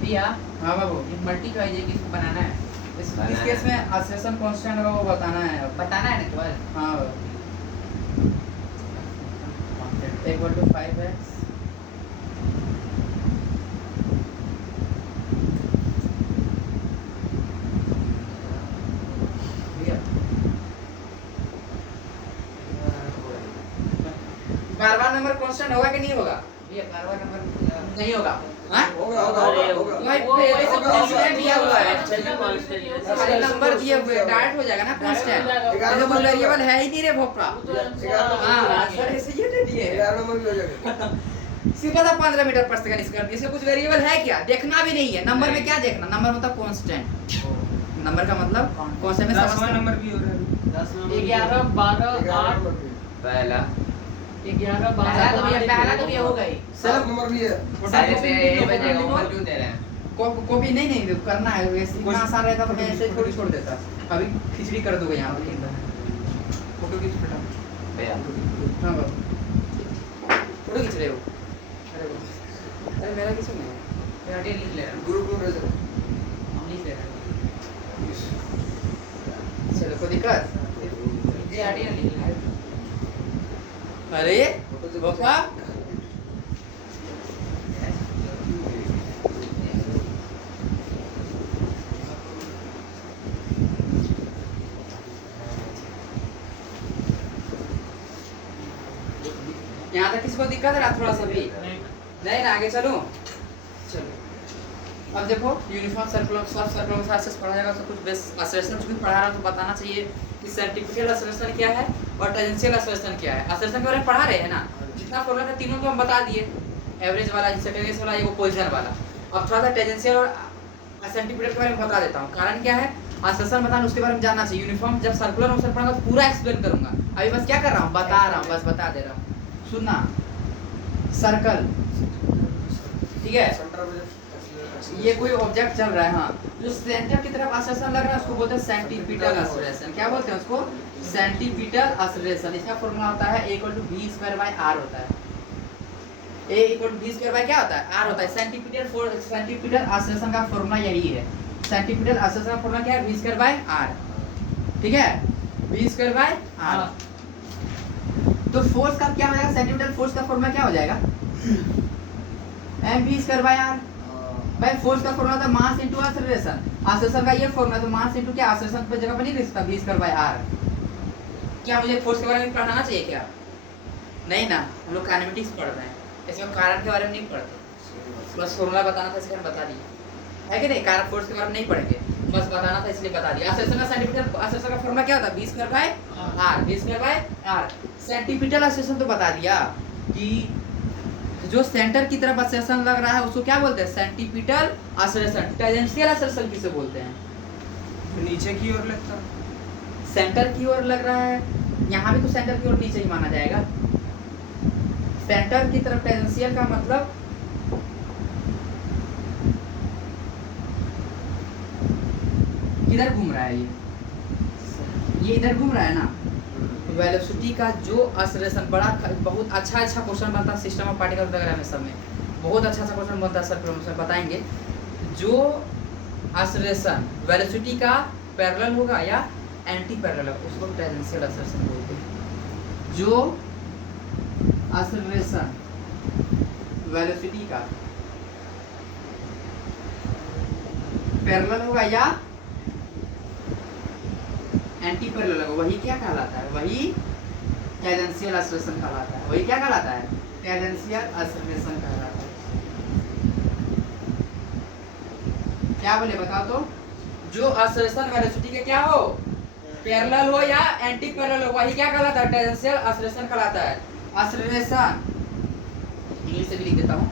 भैया हाँ बाबू, ये मल्टीप्लाई ये किसको बनाना है, इस बनाना केस है। में आश्लेषण कांस्टेंट होगा, वो बताना है अब। बताना है ना केवल। हाँ, इक्वल टू 5x बार-बार नंबर कांस्टेंट होगा कि नहीं होगा, भैया बारवा नंबर नहीं होगा। हाँ होगा होगा भाई वो पहले से होगा, कांस्टेंट दिया हुआ है, कांस्टेंट सारे नंबर दिए हुए हैं, डायरेक्ट हो जाएगा ना कांस्टेंट। ये तो कोई वेरिएबल है ही नहीं रे भोपड़ा। हाँ सर, ऐसे ये दे दिए हैं। 11 नंबर भी हो जाएगा। सीधा था 15 मीटर पर सेकंड स्क्वायर। इसका कुछ वेरिएबल है क्या, देखना भी नहीं है। नंबर में क्या देखना, नंबर मतलब कांस्टेंट। नंबर का मतलब कांस्टेंट में 10वां समझ। नंबर भी हो रहा है। 11 12 11 8 नंबर भी। पहला 11 12 पहला तो ये होगा ही। 7 नंबर भी है। सारे पे ये बजेगा, ऊपर क्यों दे रहे हैं? कॉपी नहीं नहीं करना है, वैसे इतना आसान रहता तो मैं ऐसे थोड़ी छोड़ देता। अभी खिचड़ी कर दोगे यहाँ पर। फोटो खींच बेटा। भैया हाँ बाबू, फोटो खींच रहे हो? अरे बाबू, अरे मेरा किसी नहीं है। मैं आगे लिख ले रहा हूँ, ग्रुप में भेज दो। हम लिख ले रहे चलो कोई दिक्कत? हैं। ये आगे लिख ले रहा हूँ। अरे बापा, यहाँ तक किसको दिक्कत है थोड़ा सा भी? नहीं ना, आगे चलो। चलो अब देखो, यूनिफॉर्म सर्कुलर सब सर्कुलर के साथ पढ़ा जाएगा। तो कुछ बेस आश्लेषण कुछ पढ़ा रहा हूँ तो बताना चाहिए कि सेंट्रीफ्यूगल आश्लेषण क्या है और टेंजेंशियल आश्लेषण क्या है। आश्लेषण के बारे में पढ़ा रहे हैं ना, जितना फॉर्मूला था तीनों तो हम बता दिए, एवरेज वाला, इंस्टेंटेनियस वाला, ये वो पोजीशन वाला। अब थोड़ा सा टेंजेंशियल और सेंटीमीटर के बारे में बता देता हूँ। कारण क्या है, आश्लेषण बताना उसके बारे में जानना चाहिए। यूनिफॉर्म जब सर्कुलर मोशन पढ़ाऊंगा तो पूरा एक्सप्लेन करूंगा। अभी बस क्या कर रहा हूँ, बता रहा हूँ, बस बता दे रहा हूँ। सुनना, सर्कल, ठीक है, सेंटर में ये कोई ऑब्जेक्ट चल रहा है। हाँ, जो सेंटर की तरफ आश्लेषण लग रहा है उसको बोलते हैं सेंटीपिटल आश्लेषण। क्या बोलते हैं उसको, सेंटीपिटल आश्लेषण। इसका फॉर्मूला होता है a = v²/r होता है। a = v² क्या होता है, r होता है। सेंटीपिटल आश्लेषण का फॉर्मूला यही है। सेंटीपिटल आश्लेषण का फॉर्मूला क्या है, v²/r, ठीक है, v²/r। तो फोर्स का क्या हो जाएगा, सेंटीमीटर फोर्स का फॉर्मूला क्या हो जाएगा, mv²/r। भाई फोर्स का फॉर्मूला था मास इनटू एक्सेलरेशन। एक्सेलरेशन का ये फॉर्मूला तो मास इनटू क्या, एक्सेलरेशन पे जगह पे नहीं लिख सकता v²/r। क्या मुझे फोर्स के बारे में पढ़ाना चाहिए क्या? नहीं ना, हम लोग काइनेमेटिक्स पढ़ रहे हैं। इसमें कारण के बारे में नहीं पढ़ते, बस फॉर्मूला बताना था इसलिए हम बता दिए, है कि नहीं। कारक फोर्स के बारे में नहीं पढ़ेंगे, बस बताना था इसलिए बता दिया। आश्लेषण का सेंटीमीटर आश्लेषण का फॉर्मूला क्या होता है, v²/r, v²/r। सेंटीमीटर आश्लेषण तो बता दिया कि जो सेंटर की तरफ आश्लेषण लग रहा है उसको क्या बोलते हैं, सेंटीमीटर आश्लेषण। टेंजेंशियल आश्लेषण किसे बोलते हैं, नीचे की ओर लगता, सेंटर की ओर लग रहा है, यहाँ भी तो सेंटर की ओर नीचे ही माना जाएगा। सेंटर की तरफ टेंजेंशियल का मतलब किधर घूम रहा है, ये इधर घूम रहा है ना। वेलोसिटी का जो आश्लेषण बहुत अच्छा क्वेश्चन बनता है सिस्टम ऑफ पार्टिकल वगैरह में, सब में बहुत अच्छा क्वेश्चन बनता है सर, प्रॉब्लम बताएंगे। जो आश्लेषण वेलोसिटी का पैरेलल होगा या एंटी पैरेलल होगा उसको टेंजेंशियल आश्लेषण बोलते हैं। जो आश्लेषण वेलोसिटी का पैरेलल होगा या एंटी पैरेलल होगा वही क्या कहलाता है, वही टेंजेंशियल आश्लेषण कहलाता है। वही क्या कहलाता है, टेंजेंशियल आश्लेषण कहलाता है। क्या बोले बताओ तो, जो आश्लेषण वेलोसिटी के क्या हो, पैरेलल हो या एंटी पैरेलल हो वही क्या कहलाता है, टेंजेंशियल आश्लेषण कहलाता है। आश्लेषण इंग्लिश से भी लिख देता हूँ,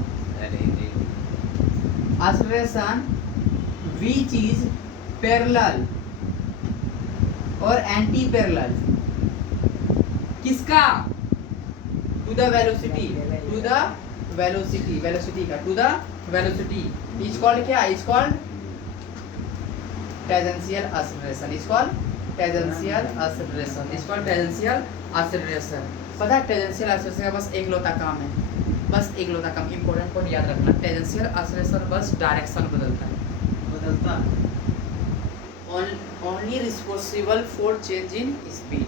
आश्लेषण विच इज पैरेलल और एंटी पैरेलल किसका, to the velocity, to the velocity, velocity का to the velocity is called क्या, is called tangential acceleration, is called tangential acceleration, is called tangential acceleration. पता है टेंजेंशियल आश्लेषण का बस एक लौता काम है, बस एक लौता काम, इंपॉर्टेंट पॉइंट याद रखना। टेंजेंशियल आश्लेषण बस डायरेक्शन बदलता है, only responsible for change in speed,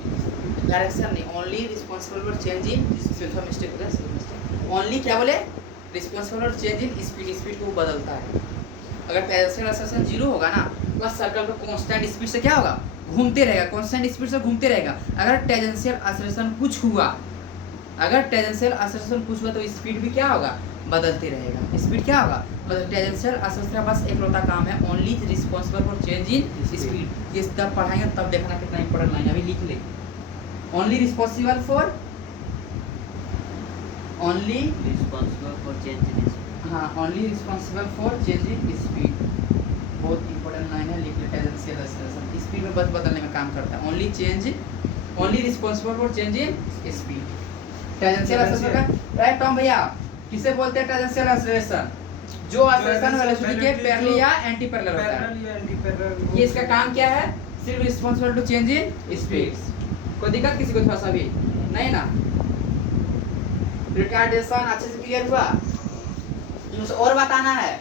direction नहीं, only responsible for change in speed। थोड़ा मिस्टेक हो गया, only क्या बोले, responsible for change in speed, speed को बदलता है। अगर टेंजेंशियल आश्लेषण 0 होगा ना, बस सर्कल पे कांस्टेंट स्पीड से क्या होगा, घूमते रहेगा, कांस्टेंट स्पीड से घूमते रहेगा। अगर टेंजेंशियल आश्लेषण कुछ हुआ, अगर टेंजेंशियल आश्लेषण कुछ हुआ तो स्पीड भी क्या होगा, बदलते रहेगा। स्पीड क्या होगा, मतलब टेंजेंशियल आश्लेषण का बस एक लौता काम है, only responsible for change in speed. ये तब पढ़ाएंगे तब देखना कितना इंपॉर्टेंट लाइन, अभी लिख ले। Only responsible for, only responsible for change in speed, हाँ, only responsible for change in speed, बहुत इंपॉर्टेंट लाइन है, लिख ले। टेंजेंशियल आश्लेषण स्पीड में बस बदलने में काम करता है, only change, only responsible for change in speed. Tangential acceleration का राइट टर्म भैया किसे बोलते हैं, टेंजेंशियल आश्लेषण, जो आश्लेषण वेलोसिटी के पैरेलल या एंटी पैरेलल होता है। ये इसका काम क्या है, सिर्फ responsible to change in speed. कोई दिक्कत किसी को थोड़ा सा भी नहीं ना, रिटार्डेशन अच्छे से क्लियर हुआ। और बताना है,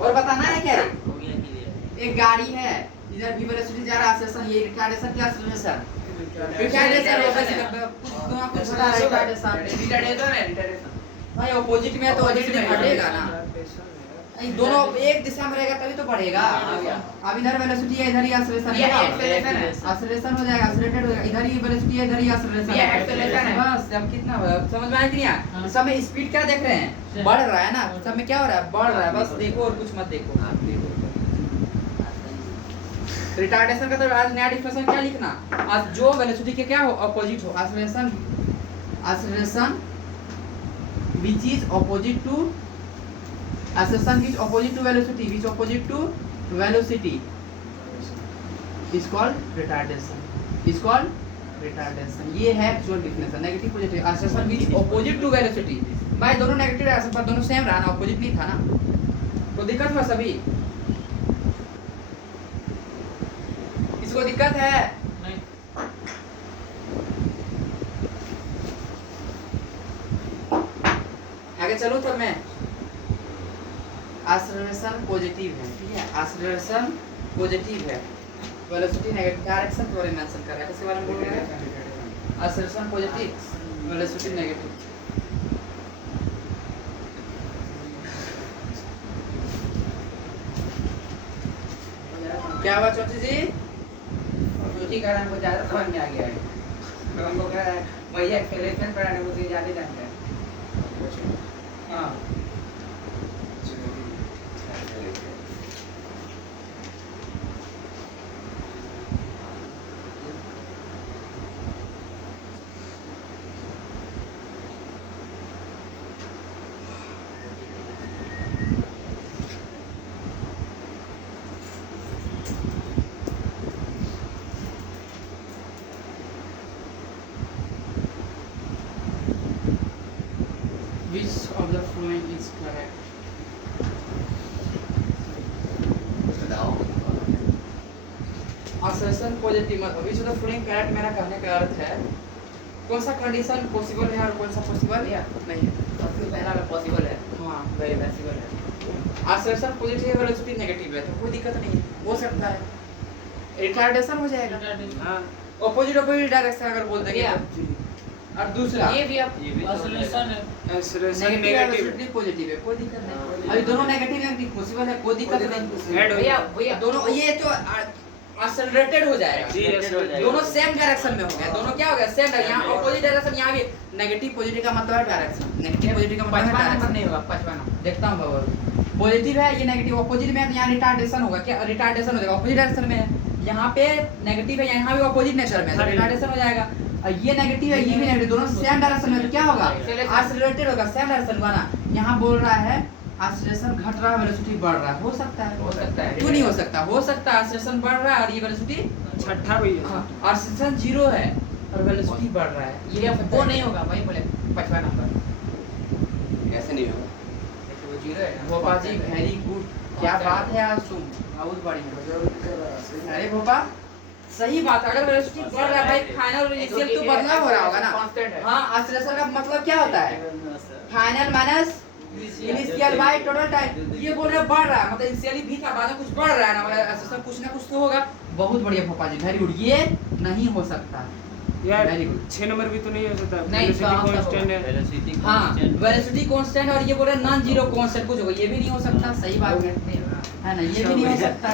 और बताना है क्या, हो गया क्लियर। एक गाड़ी है, इधर भी वेलोसिटी जा रहा है, आश्लेषण, ये रिटार्डेशन क्या आश्लेषण, रिटार्डेशन होगा, कुछ बता रिटार्डेशन भाई ऑपोजिट में है तो ऑपोजिट में घटेगा ना, नहीं दोनों एक दिशा में रहेगा तभी तो बढ़ेगा। अब इधर वेलोसिटी है, इधर ही आश्लेषण है, आश्लेषण हो जाएगा, एक्सेलरेटेड हो जाएगा, इधर ही वेलोसिटी है, इधर ही आश्लेषण है, बस। अब कितना समझ में आया कि नहीं, सब में स्पीड क्या देख रहे हैं, बढ़ रहा है ना, सब में क्या हो रहा है, बढ़ रहा है, बस देखो और कुछ मत देखो। रिटार्डेशन का तो आज नया डिफिनेशन क्या लिखना, आज जो वेलोसिटी के क्या हो, अपोजिट हो, आश्लेषण, आश्लेषण which is opposite to, acceleration which opposite to velocity, which opposite to velocity is called retardation, is called retardation। ये है actual definition, negative positive, acceleration which opposite to velocity। भाई दोनों नेगेटिव है, पर दोनों सेम रहा ना, ऑपोजिट नहीं था ना, तो दिक्कत हुआ सभी, इसको दिक्कत है नहीं। आगे चलो तब मैं, आश्लेषण पॉजिटिव है, ठीक है, आश्लेषण पॉजिटिव है, वेलोसिटी नेगेटिव, डायरेक्शन के बारे में मेंशन कर रहा है, किसके बारे में बोल रहा है, आश्लेषण पॉजिटिव, वेलोसिटी नेगेटिव। क्या हुआ चौथी जी, ज्योति का हमको ज्यादा समझ में आ गया है, तो हमको क्या है भैया एक्सेलरेशन पढ़ाने को ज्यादा जानता है। हाँ which of the following is correct? Assertion positive मत which of the following correct मेरा कहने का अर्थ है कौन सा कंडीशन पॉसिबल है और कौन सा पॉसिबल है नहीं है सबसे पहला में पॉसिबल है हाँ वेरी पॉसिबल है assertion पॉजिटिव है वेलोसिटी नेगेटिव है तो कोई दिक्कत नहीं है हो सकता है रिटार्डेशन हो जाएगा हाँ ऑपोजिट ऑपोजिट डायरेक्शन अगर बोल देंगे तो। और दूसरा ये भी आप ये भी तो acceleration negative negative velocity positive है कोई दिक्कत नहीं हाँ। अभी दोनों नेगेटिव नेगेटिव पॉसिबल है कोई दिक्कत नहीं ऐड हो भैया भैया दोनों ये तो एक्सेलरेटेड हो जाएगा जी, accelerated। दोनों सेम डायरेक्शन में हो गया दोनों क्या हो गया सेम यहाँ ऑपोजिट डायरेक्शन यहाँ भी नेगेटिव पॉजिटिव का मतलब है डायरेक्शन नेगेटिव पॉजिटिव का मतलब है पचपन नंबर डायरेक्शन नहीं होगा 55 देखता हूँ बाबा पॉजिटिव है ये नेगेटिव ऑपोजिट में है तो यहाँ रिटार्डेशन होगा क्या रिटार्डेशन हो जाएगा ऑपोजिट डायरेक्शन में है यहाँ पे नेगेटिव है यहाँ भी ऑपोजिट नेचर में है तो रिटार्डेशन हो जाएगा और ये नेगेटिव है ये भी नेगेटिव दोनों सेम डायरेक्शन में तो क्या होगा एक्सेलरेटेड होगा सेम डायरेक्शन होगा ना यहाँ बोल रहा है एक्सेलरेशन घट रहा है वेलोसिटी बढ़ रहा है हो सकता है क्यों नहीं हो सकता हो सकता है एक्सेलरेशन बढ़ रहा है और ये वेलोसिटी छठा भैया एक्सेलरेशन 0 है और वेलोसिटी बढ़ रहा है ये अब वो नहीं होगा वही बोले 55 नंबर ऐसे नहीं होगा देखो वो 0 है ना भोपा जी वेरी गुड क्या बात है आज तुम बहुत बढ़िया अरे भोपा सही बात है अगर वेलोसिटी बढ़ रहा है भाई फाइनल इनिशियल तो बदलाव हो रहा होगा ना कांस्टेंट है हाँ एक्सेलरेशन का मतलब क्या होता है final minus initial bye total time ये बोल रहे बढ़ रहा है मतलब इनिशियली भी था बाद में कुछ बढ़ रहा है ना मतलब एक्सेलरेशन कुछ ना कुछ तो होगा बहुत बढ़िया भोपा जी वेरी गुड ये नहीं हो सकता यार Very good. 6 नंबर भी तो नहीं हो सकता नहीं, तो हम कांस्टेंट है वेलोसिटी हाँ वेलोसिटी कांस्टेंट और ये बोल रहे नॉन जीरो कांस्टेंट कुछ होगा ये भी नहीं हो सकता सही बात है नहीं होगा है ना ये भी नहीं हो सकता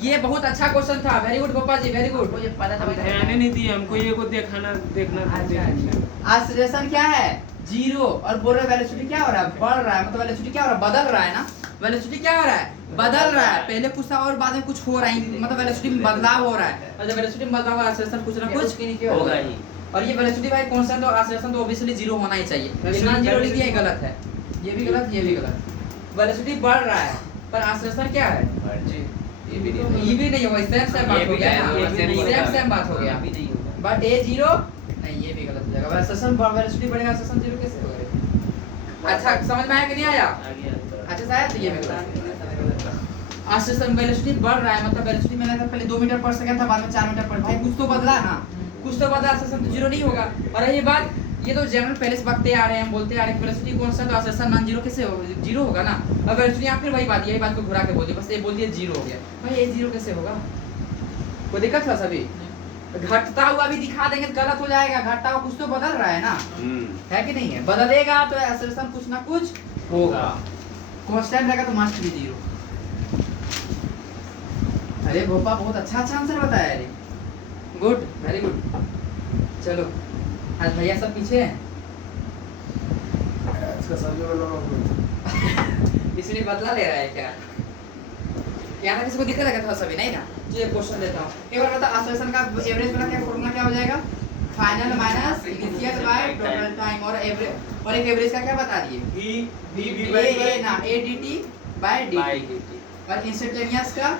ये बहुत अच्छा क्वेश्चन था very good Gopal ji very good मुझे पता था हम ध्यान ही नहीं दिए हमको ये को देखना देखना था अच्छा एक्सेलरेशन क्या है जीरो और बोल रहे वेलोसिटी क्या हो रहा है बढ़ रहा है मतलब वेलोसिटी क्या हो रहा है बदल रहा है ना वेलोसिटी क्या हो रहा है बदल रहा है पहले कुछ था और बाद में कुछ हो रहा है मतलब वेलोसिटी में बदलाव हो रहा है और जब वेलोसिटी में बदलाव होगा एक्सेलरेशन कुछ ना कुछ होगा ही और ये वेलोसिटी भाई कांस्टेंट और एक्सेलरेशन तो ऑब्वियसली जीरो होना ही चाहिए ये नॉन जीरो लिख दिया ये गलत है ये भी गलत वेलोसिटी बढ़ रहा है पर एक्सेलरेशन क्या है ये भी नहीं ये भी नहीं होगा सेम बात हो गया सेम बात हो गया भी नहीं होगा बट ए जीरो नहीं ये भी गलत हो जाएगा वेलोसिटी वेलोसिटी बढ़ेगा एक्सेलरेशन जीरो कैसे होगा अच्छा समझ में आया कि नहीं आया आ गया अच्छा शायद तो ये भी गलत एक्सेलरेशन वेलोसिटी बढ़ रहा है मतलब वेलोसिटी में था पहले 2 मीटर पर सेकंड था बाद में 4 मीटर पर भाई कुछ तो बदला ना कुछ तो बदला एक्सेलरेशन तो जीरो नहीं होगा और ये बात ये तो जनरल पहले से बकते आ रहे हैं हम बोलते आ रहे हैं वेलोसिटी कांस्टेंट तो एक्सेलरेशन नॉन जीरो कैसे होगा जीरो होगा ना और वेलोसिटी आप फिर वही बात यही बात को घुरा के बोल दी बस ये बोल दिए जीरो हो गया भाई ये जीरो कैसे होगा कोई दिक्कत है सभी घटता हुआ भी दिखा देंगे तो गलत हो जाएगा घटता हुआ कुछ तो बदल रहा है ना है कि नहीं है बदलेगा तो एक्सेलरेशन कुछ ना कुछ होगा कांस्टेंट रहेगा तो मस्ट बी जीरो अरे भोपा बहुत अच्छा आंसर बताया रे गुड वेरी गुड चलो आज भैया सब पीछे हैं इसका सभी वाला इसलिए बदला ले रहा है क्या यहाँ किसी को दिक्कत है क्या थोड़ा सभी नहीं ना जो एक क्वेश्चन देता हूँ एक बार बता एक्सेलरेशन का एवरेज वाला क्या फॉर्मूला क्या हो जाएगा final minus initial bye total time और एवरेज और एक एवरेज का क्या बता दिए v ए ना एडीटी बाय dt और इंस्टेंटेनियस का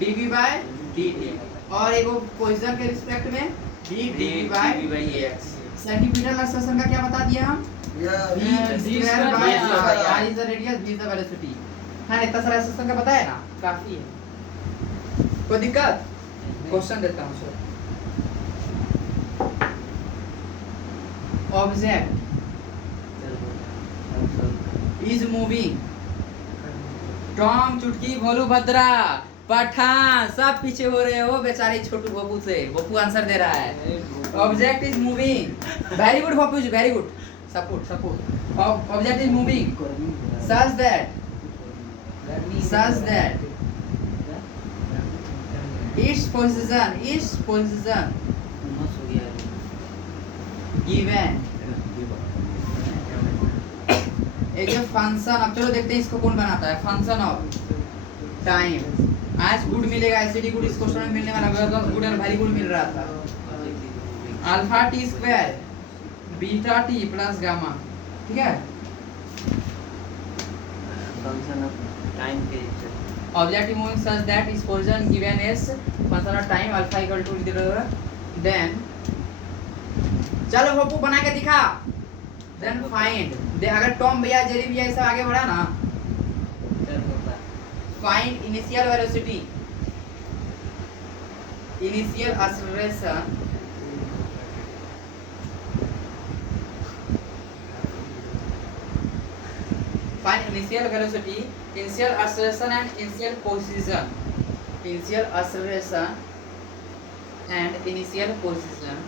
dv बाय dt और एक पोजीशन के रिस्पेक्ट में v dv by dx centimetre acceleration का क्या बता दिया हम v square by r is the radius v is the velocity हां इतना सारा एक्सेलरेशन का बताया ना काफी है कोई दिक्कत क्वेश्चन देता हूं sir object is moving Tom चुटकी भोलू भद्रा पठान सब पीछे हो रहे हो बेचारे छोटू बब्बू से बब्बू आंसर दे रहा है object is moving very good Babbu ji very good support object is moving such that its position given ये जो फंक्शन, अब चलो देखते हैं इसको कौन बनाता है। फंक्शन ऑफ टाइम आज गुड मिलेगा, एसिडी गुड इस क्वेश्चन में मिलने वाला, गुड और वेरी गुड मिल रहा था। Alpha t square beta t plus gamma, ठीक है। फंक्शन ऑफ टाइम के Objective moving such that is position given as function of time alpha equal to 0, then चलो वो बना के दिखा। then find दे अगर टॉम भैया जेरी भैया ऐसा आगे बढ़ा ना, find initial velocity, initial acceleration find initial velocity, initial acceleration and initial position, initial acceleration and initial position,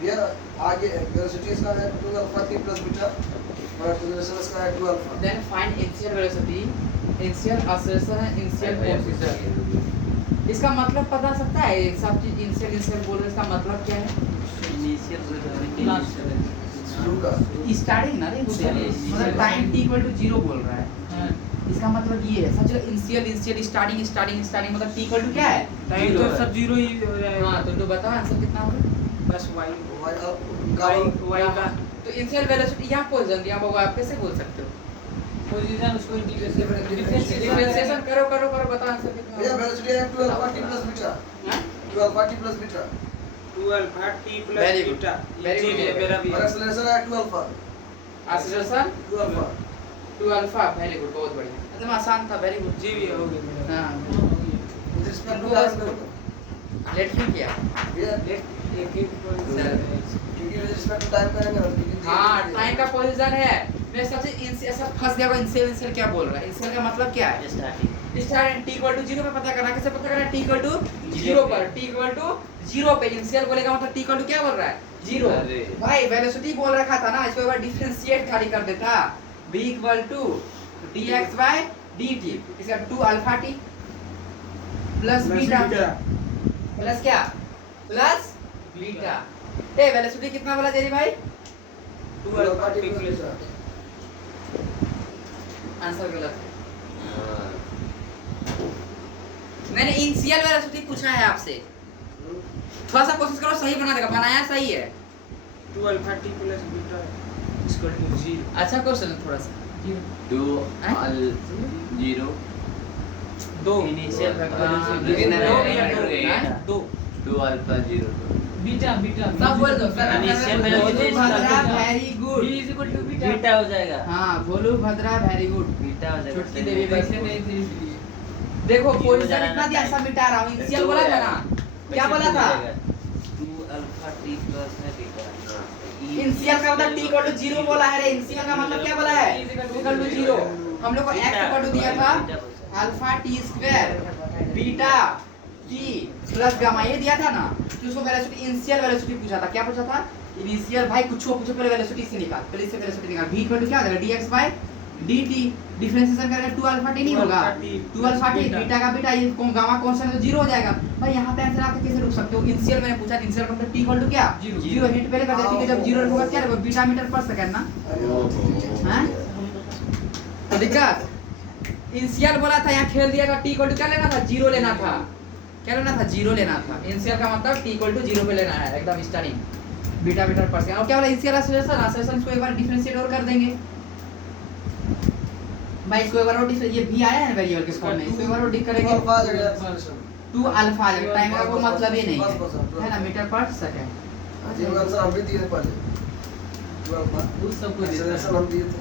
भैया आगे वेलोसिटी इसका है 2 अल्फा t प्लस बीटा और एक्सेलरेशन इसका है 2 alpha. then find initial velocity, initial acceleration and initial position। इसका मतलब पता सकता है, सब चीज इनिशियल बोल रहे, इसका मतलब क्या है? शुरू का स्टार्टिंग ना, मतलब टाइम t इक्वल टू 0 बोल रहा है। इसका मतलब ये है सच, इनिशियल स्टार्टिंग मतलब t इक्वल टू क्या है? टाइम तो सब जीरो ही हो जाएगा। हां तो बताओ आंसर कितना होगा? बस y y का तो इनिशियल वेलोसिटी यहां पोजीशन दिया होगा, आप कैसे बोल सकते हो? पोजीशन उसको डिफरेंशिएशन करो बताओ आंसर कितना भैया होगा? वेलोसिटी है 2 अल्फा t प्लस बीटा, हां 2 alpha t plus beta 2 alpha t plus Very good. Beta. Very जी good. मेरा भी और एक्सेलरेशन है 2 alpha acceleration 2 alpha. 2 alpha. Very good, बहुत बढ़िया, एकदम आसान था। वेरी गुड जी भी हो गया मेरा। हां विद रिस्पेक्ट टू टाइम करो लेट क्यों किया? भैया एक क्योंकि विद रिस्पेक्ट टू टाइम करेंगे ना, क्योंकि हां टाइम का पोजीशन है। मैं सबसे ऐसा फंस गया, इनिशियल क्या बोल रहा है? इनिशियल का मतलब क्या है? स्टार्ट t इक्वल टू 0 पे पता करना। कैसे पता करना? t इक्वल टू 0 पर, t इक्वल टू 0 पे इनिशियल बोलेगा मतलब t इक्वल टू क्या बोल रहा है? 0। भाई वेलोसिटी बोल रखा था ना, इसको एक बार डिफरेंशिएट खाली कर देता। v equal to dx by dt, इसका 2 alpha t plus beta plus क्या? Plus beta. ए वेलोसिटी कितना बोला जेरी भाई? 2 अल्फा t प्लस आंसर गलत है। मैंने इनिशियल वेलोसिटी पूछा है आपसे, थोड़ा सा कोशिश करो सही बना देगा। बनाया सही है। 2 alpha t plus beta equal to 0। अच्छा क्वेश्चन है थोड़ा सा। 2 अल 0 2 इनिशियल दो 2 अल्फा 0 बीटा सब बोल दो sir. Initial velocity Bhadra very good. b is equal to beta beta हो जाएगा। हां Bholu Bhadra very good. Beta हो जाएगा। छुटकी देवी वैसे नहीं थी इसलिए। देखो जीरो पोजीशन जाना इतना दिया, time। सब मिटा रहा हूं। इनिशियल बोला था ना, क्या बोला था? 2 अल्फा t प्लस है बीटा। इनिशियल का मतलब t इक्वल टू 0 बोला है रे। इनिशियल का मतलब क्या बोला है? Equal to 0। हम लोग को x इक्वल टू दिया था alpha t square beta t plus gamma, ये दिया था ना। तो उसको वेलोसिटी इनिशियल वेलोसिटी पूछा था। क्या पूछा था? इनिशियल। भाई कुछ पूछो पहले वेलोसिटी से निकाल, पहले इससे वेलोसिटी निकाल। v इक्वल टू क्या हो जाएगा? dx by dt। डिफरेंशिएशन करेंगे 2 अल्फा t नहीं होगा? 2 अल्फा t बीटा का बीटा, ये गामा कांस्टेंट है तो 0 हो जाएगा। भाई यहां पे आंसर आके कैसे रुक सकते हो? इनिशियल मैंने पूछा, इनिशियल मतलब t इक्वल टू क्या? 0 हिंट पहले कर देती कि जब 0 होगा क्या होगा? बीटा मीटर पर सेकंड ना। हैं? तो दिक्कत इनिशियल बोला था, यहाँ खेल दिया था। t इक्वल टू क्या लेना था? 0 लेना था। क्या लेना था? 0 लेना था। इनिशियल का मतलब t इक्वल टू 0 पे लेना है एकदम स्टार्टिंग। बीटा मीटर पर सेकंड। और क्या बोला? इनिशियल एक्सेलरेशन को एक बार डिफरेंशिएट और कर देंगे। भाई इसको एक बार और ये भी आया है वेरिएबल के फॉर्म में, इसको एक बार और डिक करेंगे। अल्फा आ जाएगा एक्सेलरेशन 2 अल्फा आ जाएगा। टाइम का कोई मतलब ही नहीं है ना, मीटर पर सेकंड। ये आंसर हम भी दिए थे पहले 2 अल्फा उस सब कुछ एक्सेलरेशन हम दिए थे।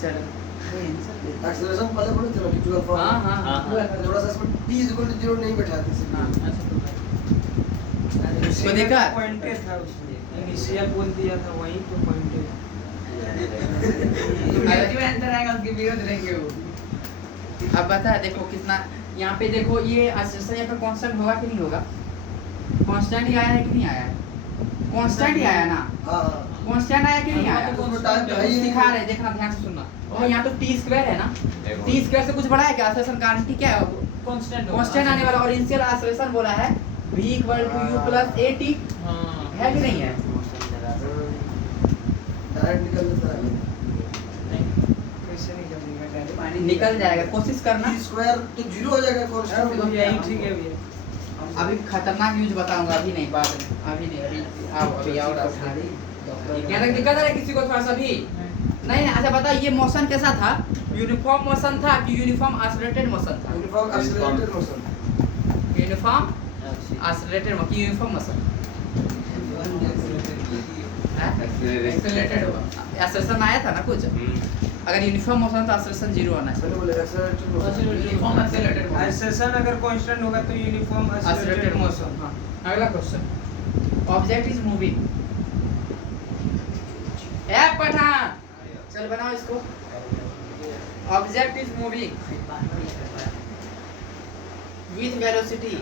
चलो कोई आंसर दे। एक्सेलरेशन पहले बोले थे ना कि 2 अल्फा। हां हां हाँ, हाँ। थोड़ा सा इसमें t इक्वल टू 0 नहीं बैठा थे इसलिए। हां तो तो देखा पॉइंटेड था उसमें। इनिशियल बोल दिया था वही तो पॉइंटेड। जो आंसर आएगा उसके विरोध रहेंगे वो। अब बता देखो कितना यहाँ पे देखो, ये एक्सेलरेशन यहाँ पे कांस्टेंट होगा कि नहीं होगा? कांस्टेंट ही आया है कि नहीं आया है? कांस्टेंट ही आया ना। हां कांस्टेंट आया कि नहीं आया? उसमें टाइम तो है ही सिखा रहे, देखना ध्यान से सुनना। और यहाँ तो टी स्क्वायर है ना, टी स्क्वायर से कुछ बड़ा है क्या? एक्सेलरेशन कांस्टेंट क्या है? कांस्टेंट कांस्टेंट आने वाला, और इनिशियल एक्सेलरेशन बोला है v equal to u plus at, है कि नहीं है? डायरेक्ट निकल जाता है। कैसे निकलेगा डायरेक्ट? निकल जाएगा, कोशिश करना। टी स्क्वायर तो 0 हो जाएगा कांस्टेंट। यही ठीक है भैया। अभी खतरनाक यूज बताऊंगा, अभी नहीं, बाद में, अभी नहीं, अभी आओ यहाँ तक दिक्कत है किसी को थोड़ा सा भी? नहीं। अच्छा बता, ये मोशन कैसा था? यूनिफॉर्म मोशन था कि यूनिफॉर्म एक्सेलरेटेड मोशन था? Uniform accelerated motion. Uniform accelerated कि यूनिफॉर्म मोशन? एक्सेलरेटेड एक्सेलरेशन आया था ना कुछ? अगर यूनिफॉर्म मोशन तो एक्सेलरेशन 0 आना है। मैंने बोला accelerated motion. Uniform accelerated motion, acceleration अगर कांस्टेंट होगा तो यूनिफॉर्म एक्सेलरेटेड मोशन। हाँ, अगला क्वेश्चन। Object is moving. ए पठान, चल बनाओ इसको। Object is moving with velocity.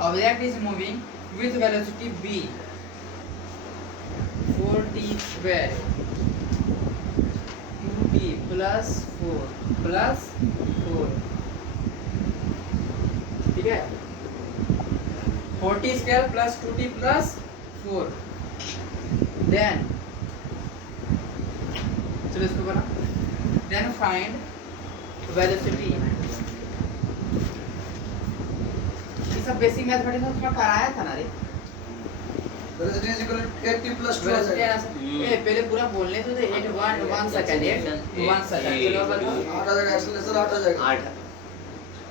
Object is moving with velocity v. 4t square qt plus 4 ठीक है? 4t square plus 2t plus 4. Then चलो इसको बना. Then find velocity. ये सब बेसिक मैथमेटिक्स में थोड़ा कराया था ना रे. Velocity is equal to 8t plus 2 आ वेलोसिटी जाएगा। ए पहले पूरा बोलने तो दे. 1 सेकंड 1 सेकंड चलो बताओ. 8 आ जाएगा, एक्सेलरेशन 8 आ जाएगा। 8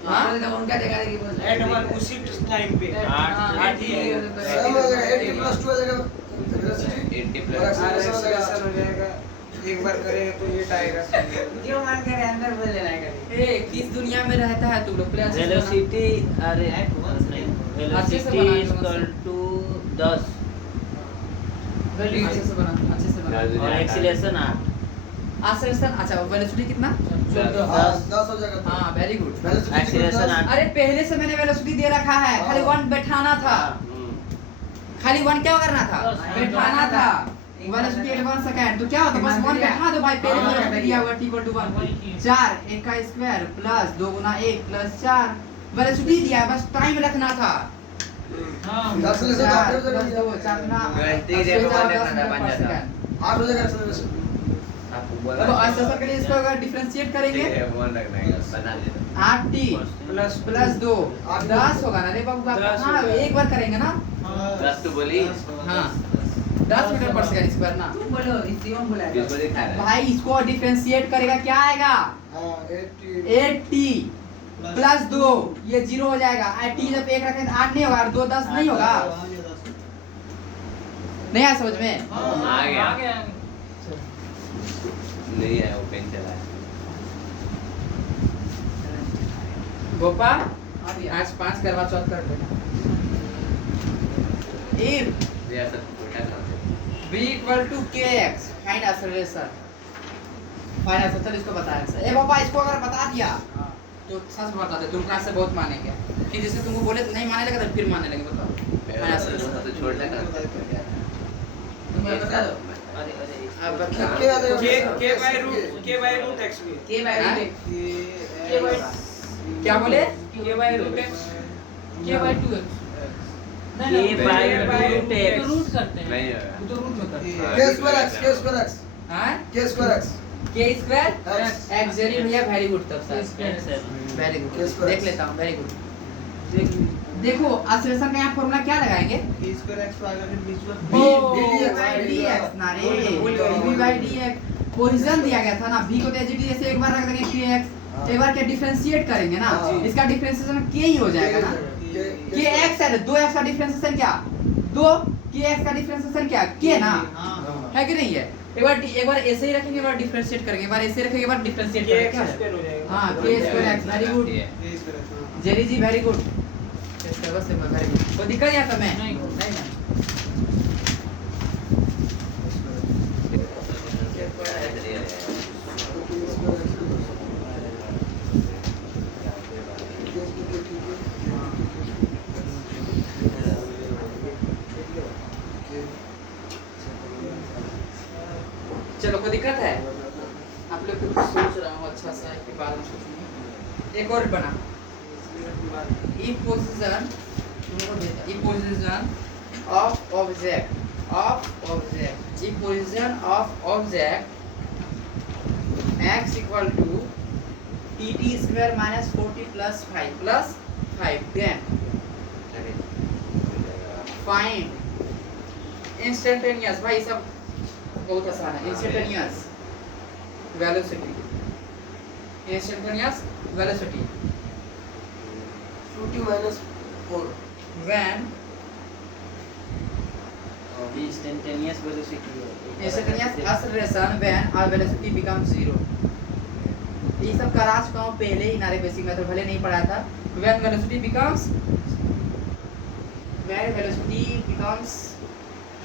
हां तो उनका देखा देखी बोल एट वन उसी टाइम पे आठ ही है। सब आ जाएगा, 8t plus 2 आ जाएगा वेलोसिटी 80 और प्लस एक्सेलरेशन एक्सेलरेशन हो जाएगा। हो जाएगा। एक बार करेंगे तो ये आएगा। जो मन करे अंदर बोल लेना है ए किस दुनिया में रहता है तू लोग? प्ले अच्छे से बना. वेलोसिटी अरे अच्छे से वेलोसिटी बना, इक्वल टू 10 अच्छे से बना, अच्छे से बना. और एक्सीलरेशन 8 एक्सेलरेशन अच्छा वेलोसिटी कितना? 10 हो जाएगा। हां वेरी गुड. वेलोसिटी एक्सीलरेशन 8 अरे पहले से मैंने वेलोसिटी दे रखा है, खाली 1 बैठाना था. खाली 1 क्या करना था? बैठाना था. वेलोसिटी एट 1 सेकंड तो क्या होता? बस 1 बैठा दो भाई. पहले वेलोसिटी दिया हुआ t = 1 4 1 का स्क्वायर प्लस 2 गुना 1 प्लस 4 वेलोसिटी दिया है, बस टाइम रखना था. एक्सेलरेशन 8 हो जाएगा। 4 गुना गलती से वो देखना था, बन जाता. 8 हो जाएगा एक्सेलरेशन। आपको अब बोला एक्सेलरेशन के लिए इसको अगर डिफरेंशिएट करेंगे ठीक है, फोन रखना है, बना देता. 8t प्लस 2 10 होगा ना रे बाबू? 10 हां होगा. एक बार करेंगे ना. 10 तो बोली. हां 10 मीटर पर सेकंड स्क्वायर ना. तुम बोलो इसीम बोला किसको दिखा रहा है? भाई इसको डिफरेंशिएट करेगा क्या आएगा? हां 8t 8t प्लस 2 ये 0 हो जाएगा. t जब 1 रखें तो 8 नहीं होगा और 2 10 नहीं होगा. नहीं आया समझ में? आ गया. नहीं आया, वो पेन चला है. गोपाल आज 5 करवा चौथ कर देना. if ये ऐसा उल्टा करते हैं. v equal to kx find acceleration. Find acceleration इसको बताया. ए बाबा इसको अगर बता दिया तो सच बता दे, तुम क्लास से बहुत मानेंगे. कि जैसे तुमको बोले तो नहीं मानने लगे तो फिर मानने लगे. बताओ फाइंड एक्सेलरेशन. तो छोटा करते हैं. तुम बता दो अरे अरे अब के आ बता. जाएगा। के बाय रूट x भी के बाय हाँ? के बाय क्या बोले? K by root x k by 2x. K by root तो x रूट करते हैं नहीं होगा. तो रूट में करते हैं k square x k square x हां k square x k square x x Jerry भैया वेरी गुड. तब sir very good. K square देख x. लेता हूं. Very good. देखो एक्सेलरेशन का यहाँ फॉर्मूला क्या लगाएंगे? के स्क्वायर x पर अगर बीच में dx ना रे, dv by dx. पोजीशन दिया गया था ना, v को तो एज इट इज ऐसे एक बार रख देंगे kx, एक बार क्या डिफरेंशिएट करेंगे ना, हाँ। इसका डिफरेंशिएशन k ही हो जाएगा ना. kx है 2x का डिफरेंशिएशन क्या? 2 kx का डिफरेंशिएशन क्या? k ना, है कि नहीं है? एक बार ऐसे ही रखेंगे, एक बार डिफरेंशिएट करेंगे, एक बार ऐसे रखेंगे, एक बार डिफरेंशिएट के करेंगे. x स्क्वायर हो जाएगा हां k square x very good. के स्क्वायर जेरी जी वेरी गुड. बस वेरी गुड. कोई दिक्कत या समय? नहीं ना. चलो कोई दिक्कत है? आप लोग कुछ सोच रहा हूँ अच्छा सा के बाद में सोचूंगा। एक और बना ई पोजीशन ऑफ ऑब्जेक्ट ई position of object x equal to tt square minus 40 plus 5 then find instantaneous भाई सब बहुत आसान है instantaneous velocity 50 minus 4. when instantaneous velocity instantaneous acceleration when our velocity becomes 0 ये सब का राज को पहले ही नारे बेसिक में तो भले नहीं पढ़ा था when velocity becomes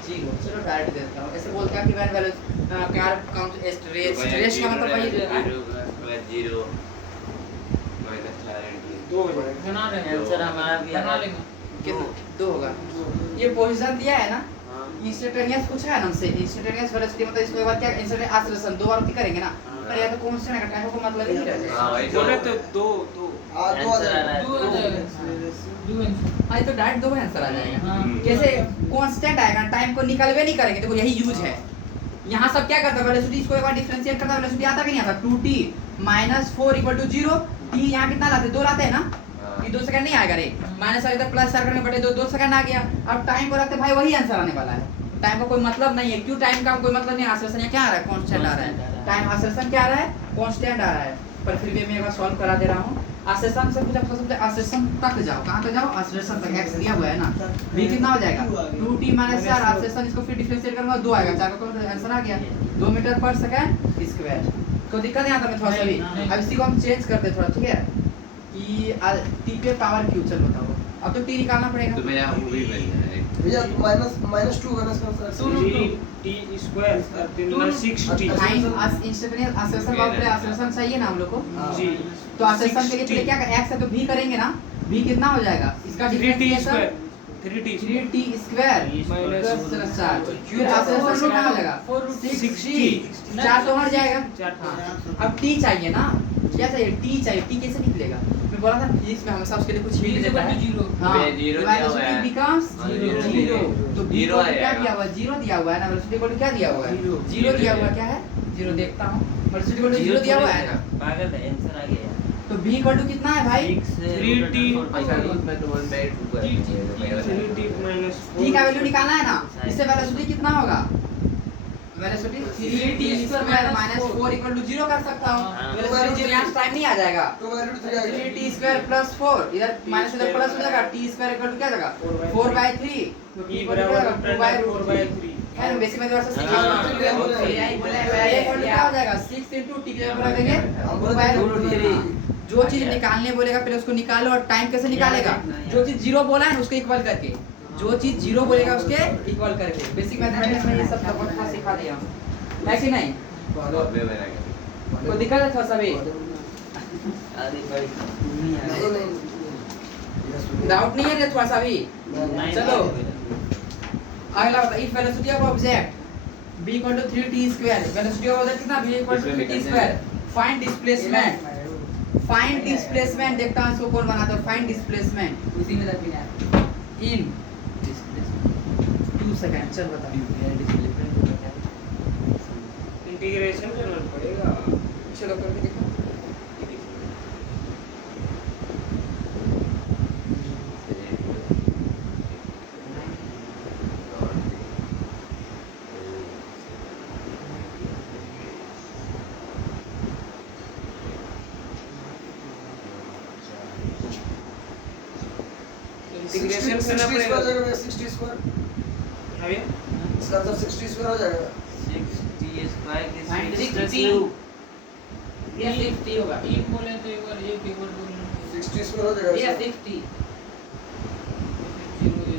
0 चलो डायरेक्ट देता हूँ ऐसे बोलता है कि when velocity car comes stress का मतलब वही है ना 0 minus clarity 2 बना रहे हैं आंसर हमारा भी बना है लेंगे कितना 2 होगा ये पोजीशन दिया है ना इंस्टेंटेनियस कुछ है ना हमसे इंस्टेंटेनियस वेलोसिटी मतलब इसके बाद क्या इंस्टेंटेनियस एक्सेलरेशन दो बार होती करेंगे ना पर ये तो कांस्टेंट का टाइम को मतलब ही नहीं रहेगा हाँ वही बोले तो 2 हाँ, 2 आ आंसर आ जाएगा। रहा है दो आ जाएगा दो आंसर हाँ ये तो डायरेक्ट 2 आंसर आ जाएगा हाँ कैसे कांस्टेंट आएगा टाइम को निकालवे नहीं करेंगे देखो यही यूज है यहाँ सब क्या करता है वेलोसिटी इसको एक बार डिफरेंशिएट करता है वेलोसिटी आता कि नहीं आता 2t - 4 = 0 t यहाँ कितना लाते 2 लाते हैं ना ये 2 सेकंड नहीं आएगा रे माइनस आएगा प्लस सर्कल में बटे 2 सेकंड आ गया अब टाइम को रखते भाई वही आंसर आने वाला है टाइम का कोई मतलब नहीं है क्यों टाइम का कोई मतलब नहीं एक्सेलरेशन यहाँ क्या आ रहा है कांस्टेंट आ रहा है टाइम एक्सेलरेशन क्या आ रहा है कांस्टेंट आ रहा है पर फिर भी मैं एक बार सॉल्व करा दे रहा हूँ एक्सेलरेशन से पूछा सबसे एक्सेलरेशन तक जाओ कहां तक जाओ एक्सेलरेशन तक x दिया हुआ है ना v कितना हो जाएगा 2t - 4 एक्सेलरेशन इसको फिर डिफरेंशिएट करूंगा 2 आएगा 4 का आंसर आ गया 2 मीटर पर सेकंड स्क्वायर कोई दिक्कत नहीं आता मैं थोड़ा सा भी नहीं। अब इसी को हम चेंज कर दे थोड़ा ठीक है कि t पे पावर q चल बताओ अब तो t निकालना पड़ेगा तो मेरा मूवी बन जाए भैया -2 का इसका t square 360 time instantaneous acceleration बात करें एक्सेलरेशन चाहिए ना हम लोग को जी तो एक्सेलरेशन के लिए पहले क्या x है तो v करेंगे ना v कितना हो जाएगा इसका 3t differentiation square 3t 3t square Minus plus 4 फिर एक्सेलरेशन कितना हो जाएगा 60 4 तो हट जाएगा 4 हाँ अब t चाहिए ना क्या चाहिए t चाहिए t कैसे निकलेगा मैं बोला था फिजिक्स में हमेशा उसके लिए कुछ हिंट देता है जीरो हाँ ये zero दिया हुआ है। बिकम्स हाँ, जीरो zero तो b zero को आ क्या जाएगा। दिया हुआ है 0 दिया हुआ है ना वेलोसिटी को क्या दिया हुआ है Zero। 0 दिया हुआ क्या है 0 देखता हूं वेलोसिटी को 0 दिया हुआ है ना पागल है आंसर आ गया तो b कितना है भाई 3t अच्छा मैं तो 1/2 कर 3t minus t का वैल्यू निकालना है ना इससे वेलोसिटी कितना होगा velocity 3t square minus 4 equal to 0 कर सकता हूं हाँ। वेलोसिटी यहाँ टाइम नहीं आ जाएगा 2 वैल्यू 3 आ गया 3t स्क्वायर प्लस 4 इधर माइनस इधर प्लस हो जाएगा t स्क्वायर इक्वल टू क्या जाएगा 4/3 तो t e इक्वल टू बराबर 2/3 4/3 है बेसिक में वर्ष से हाँ। क्या हो जाएगा 6 into t के बराबर देंगे 2/3 जो चीज निकालने बोलेगा पहले उसको निकालो और टाइम कैसे निकालेगा जो चीज 0 बोला है उसको इक्वल करके जो चीज 0 बोलेगा उसके इक्वल करके बेसिक मैथमेटिक्स में ये सब थोड़ा सिखा दिया हूं है कि नहीं अबे मेरा क्या कोई दिक्कत है थोड़ा सा भी अरे भाई नहीं आ नहीं रहा नहीं डाउट नहीं है रे थोड़ा सा भी नहीं, चलो। नहीं, अगला बता if velocity of object b = 3t square velocity of object कितना v = 3t square find displacement देखता हूं इसको कौन बनाता है फाइंड डिस्प्लेसमेंट उसी में दबी है इन 2 सेकंड चल बता इंटीग्रेशन करना पड़ेगा चलो करके देखो इंटीग्रेशन करना 60 पड़ेगा स्क्वायर जाएगा 60 स्क्वायर हाँ भैया इसका आंसर 60 स्क्वायर हो जाएगा 60 स्क्वायर की Find 60 60 ये 60 होगा एक बोले तो एक बार बोलना 60 स्क्वायर हो जाएगा ये इसका। 60 जीरो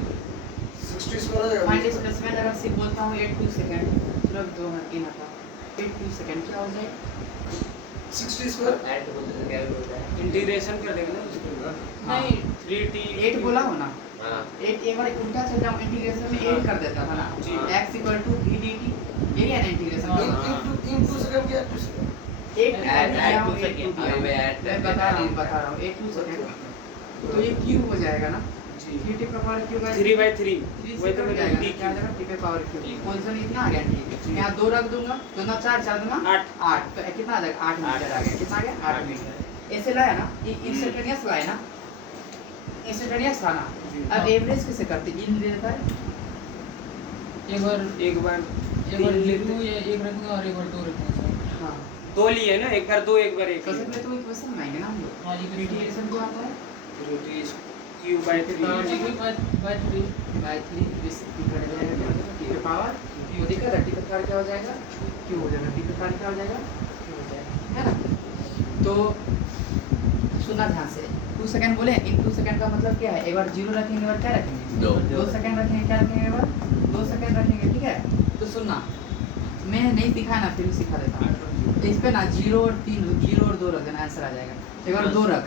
60 स्क्वायर हो जाएगा फाइंड डिस्प्लेसमेंट अगर सिर्फ बोलता हूं 8 2 सेकंड चलो 2 मिनट 3 आता 8 2 सेकंड क्या हो जाए 60 स्क्वायर ऐड बोलते तो क्या होता है इंटीग्रेशन कर देंगे ना इसको नहीं 3t 8 बोला हो ना हां 8 एक बार उल्टा चल जाऊं इंटीग्रेशन में 8 कर देता था ना जी। x = v dt यही है ना इंटीग्रेशन इन 2 सेकंड क्या 2 सेकंड Add 2 सेकंड अभी मैं ऐड मैं बता रहा हूँ 8 2 सेकंड तो ये क्यूब हो जाएगा ना जी 3 टी पावर क्यूब है 3/3 3 वही तो हो मैंने जाएगा टी क्या आ जाएगा टी पे पावर क्यूब पोजीशन इतना आ गया ठीक है यहाँ 2 रख दूंगा तो ना 4 4 दूंगा 8 8 तो कितना आ जाएगा 8 मीटर आ गया कितना आ गया 8 मीटर ऐसे लाया ना ये इंस्टेंटेनियस लाया ना इंस्टेंटेनियस था ना अब एवरेज कैसे करते इन दे देता है एक बार एक बार लिखूं या एक रखूंगा और एक बार 2 रखूंगा सर। हाँ दो लिए ना एक बार 2 एक बार 1 सबसे पहले तो एक क्वेश्चन बनाएंगे ना हम लोग हाँ जी इंटीग्रेशन को आता है q/3 बाय 3 बाय 3 दिस निकल जाएगा टी पे पावर क्यू दिखा टी पे पावर क्या हो जाएगा क्यू हो जाएगा टी पे पावर क्या हो जाएगा क्यू हो जाएगा है ना तो सुनना ध्यान से 2 सेकंड बोले इन 2 सेकंड का मतलब क्या है एक बार 0 रखेंगे एक बार क्या रखेंगे 2 सेकंड रखेंगे क्या रखेंगे एक बार 2 सेकंड रखेंगे ठीक है तो सुनना मैं नहीं सिखाया ना फिर भी सिखा देता हूँ इस पे ना 0 और 3 0 और 2 रख देना आंसर आ जाएगा एक बार 2 रख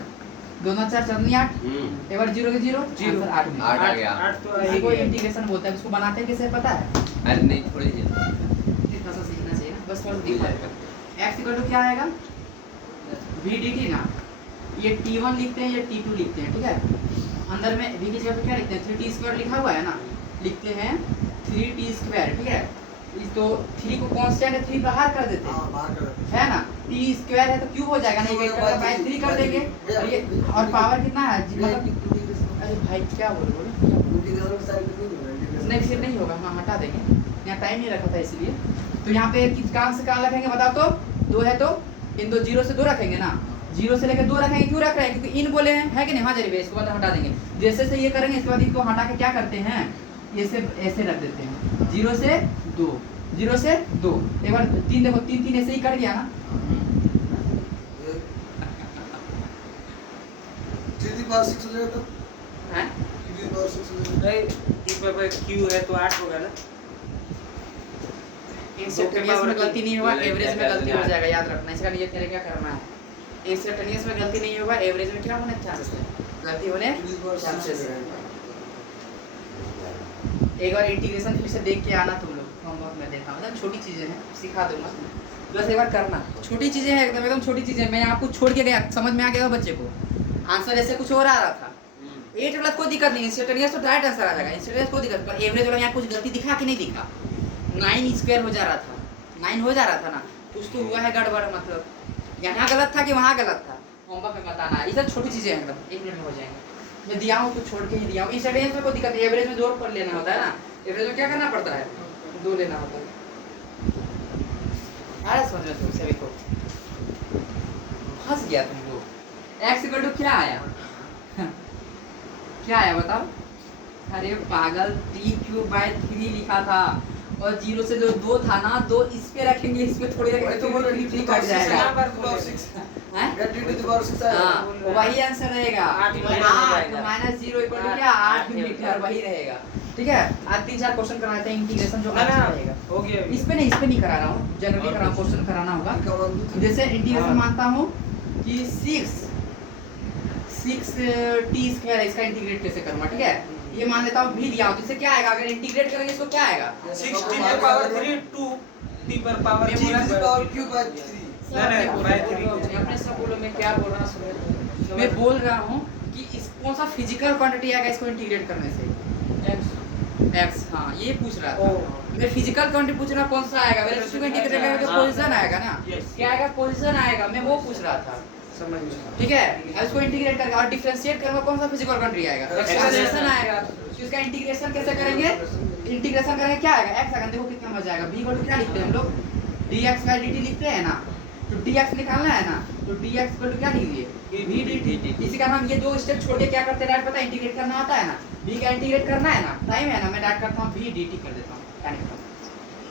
2 9 4 4 8 एक बार 0 के 0 आंसर 8 में 8 आ गया 8 तो इसको इंटीग्रेशन बोलते हैं इसको बनाते हैं कैसे पता है अरे नहीं थोड़ी सी इतना सा सीखना चाहिए ना बस थोड़ा दिखा देगा x इक्वल टू क्या आएगा v dt ना ये t1 लिखते हैं या t2 लिखते हैं ठीक है अंदर में v की जगह पे क्या लिखते हैं 3t² लिखा हुआ है ना लिखते हैं 3t² ठीक है इस तो 3 को कांस्टेंट है 3 बाहर कर देते हैं हां बाहर कर है ना t² है तो क्यूब हो जाएगा ना एक का बाय 3 कर देंगे और ये और पावर कितना है मतलब अरे भाई क्या बोल इंटीग्रेशन साइड में नहीं होगा नहीं फिर नहीं होगा हाँ हटा देंगे यहाँ टाइम नहीं रखा था इसलिए तो यहाँ पे किस काम से कहाँ रखेंगे बताओ तो 2 है तो इन दो 0 से 2 रखेंगे ना 0 से लेकर 2 रखेंगे क्यों रख रहे हैं क्योंकि इन बोले हैं है कि नहीं हाँ जरिए इसको बाद हटा देंगे जैसे से ये करेंगे इसके बाद इनको हटा के क्या करते हैं ऐसे ऐसे रख देते हैं 0 से 2 0 से 2 एक बार 3 देखो 3 3 ऐसे ही कट गया ना 3 की पावर 6 हो जाएगा तो हैं 3 की पावर 6 हो जाएगा नहीं t पे q है तो 8 होगा ना इंस्टेंटेनियस में गलती नहीं होगा एवरेज में गलती हो जाएगा याद रखना इसका लिए तेरे क्या करना है इंस्टेंटेनियस में गलती नहीं होगा एवरेज में क्या होने चांसेस है गलती होने 3 की पावर 6 चांसेस हो है जाएगा एक बार इंटीग्रेशन फिर से देख के आना तुम लोग होमवर्क में देखा मतलब छोटी चीजें हैं सिखा दूंगा बस एक बार करना छोटी चीजें हैं एकदम छोटी चीजें मैं आपको छोड़ के गया समझ में आ गया बच्चे को आंसर ऐसे कुछ और आ रहा था 8 वाला कोई दिक्कत नहीं इंस्टेंटेनियस तो डायरेक्ट आंसर आ जाएगा इंस्टेंटेनियस कोई दिक्कत पर एवरेज वाला यहाँ कुछ गलती दिखा कि नहीं दिखा 9² हो जा रहा था 9 हो जा रहा था ना कुछ तो हुआ है गड़बड़ मतलब यहाँ गलत था कि वहाँ गलत था होमवर्क में बताना ये सब छोटी चीजें हैं एकदम 1 मिनट में हो जाएंगे मैं दिया हूँ कुछ छोड़ के ही दिया हूँ इंस्टेंटेनियस में कोई दिक्कत नहीं एवरेज में 2 पर लेना होता है ना एवरेज में क्या करना पड़ता है 2 लेना होता है अरे समझ में तुम सभी को फंस गया तुम लोग x इक्वल टू क्या आया क्या आया बताओ अरे पागल t³/3 लिखा था और 0 से जो 2 था ना 2 इस पे रखेंगे इस पे थोड़ी वही तो बोल रहे हैं, 3 कट जाएगा यहाँ पर पावर 6 हैं या 3 की पावर 6 आएगा हाँ वही आंसर रहेगा 8 मीटर हो जाएगा। माइनस 0 इक्वल टू क्या 8 मीटर वही रहेगा ठीक है आज 3-4 क्वेश्चन कराते हैं इंटीग्रेशन जो ना ना आंसर रहेगा हो गया इस पे नहीं करा रहा हूँ जनरली करा क्वेश्चन कराना होगा इनका मान दो जैसे इंटीग्रेशन हाँ। मानता हूँ कि 6t² इसका इंटीग्रेट कैसे करूँगा ठीक है ये मान लेता हूँ v दिया हो तो इससे क्या आएगा अगर इंटीग्रेट करेंगे इसको क्या आएगा 6 t पर पावर 3 2 t पर पावर मैं 3 बोला की पावर क्यू बाय 3 नहीं, नहीं, by 3 अपने सब बोलो मैं क्या बोल रहा हूँ मैं बोल रहा हूँ कि इस कौन सा फिजिकल क्वांटिटी आएगा इसको इंटीग्रेट करने से x हाँ ये पूछ रहा था मैं फिजिकल क्वांटिटी पूछ रहा कौन सा आएगा मेरे इसको इंटीग्रेट करेंगे तो हाँ। पोजीशन आएगा ना Yes. क्या आएगा पोजीशन आएगा मैं वो पूछ रहा था समझ गया ठीक है अब इसको इंटीग्रेट करके और डिफरेंशिएट करूंगा कौन सा फिजिकल क्वांटिटी आएगा एक्सेलरेशन आएगा तो इसका इंटीग्रेशन कैसे करेंगे इंटीग्रेशन करेंगे क्या आएगा x आएगा देखो कितना मजा आएगा v इक्वल टू क्या लिखते हैं हम लोग dx/dt लिखते हैं ना तो dx निकालना है ना तो dx इक्वल टू क्या लिख दिए v dt इसी का हम ये दो स्टेप छोड़ के क्या करते हैं डायरेक्ट पता है इंटीग्रेट करना आता है ना v का इंटीग्रेट करना है ना टाइम है ना मैं डायरेक्ट करता हूं v dt कर देता हूं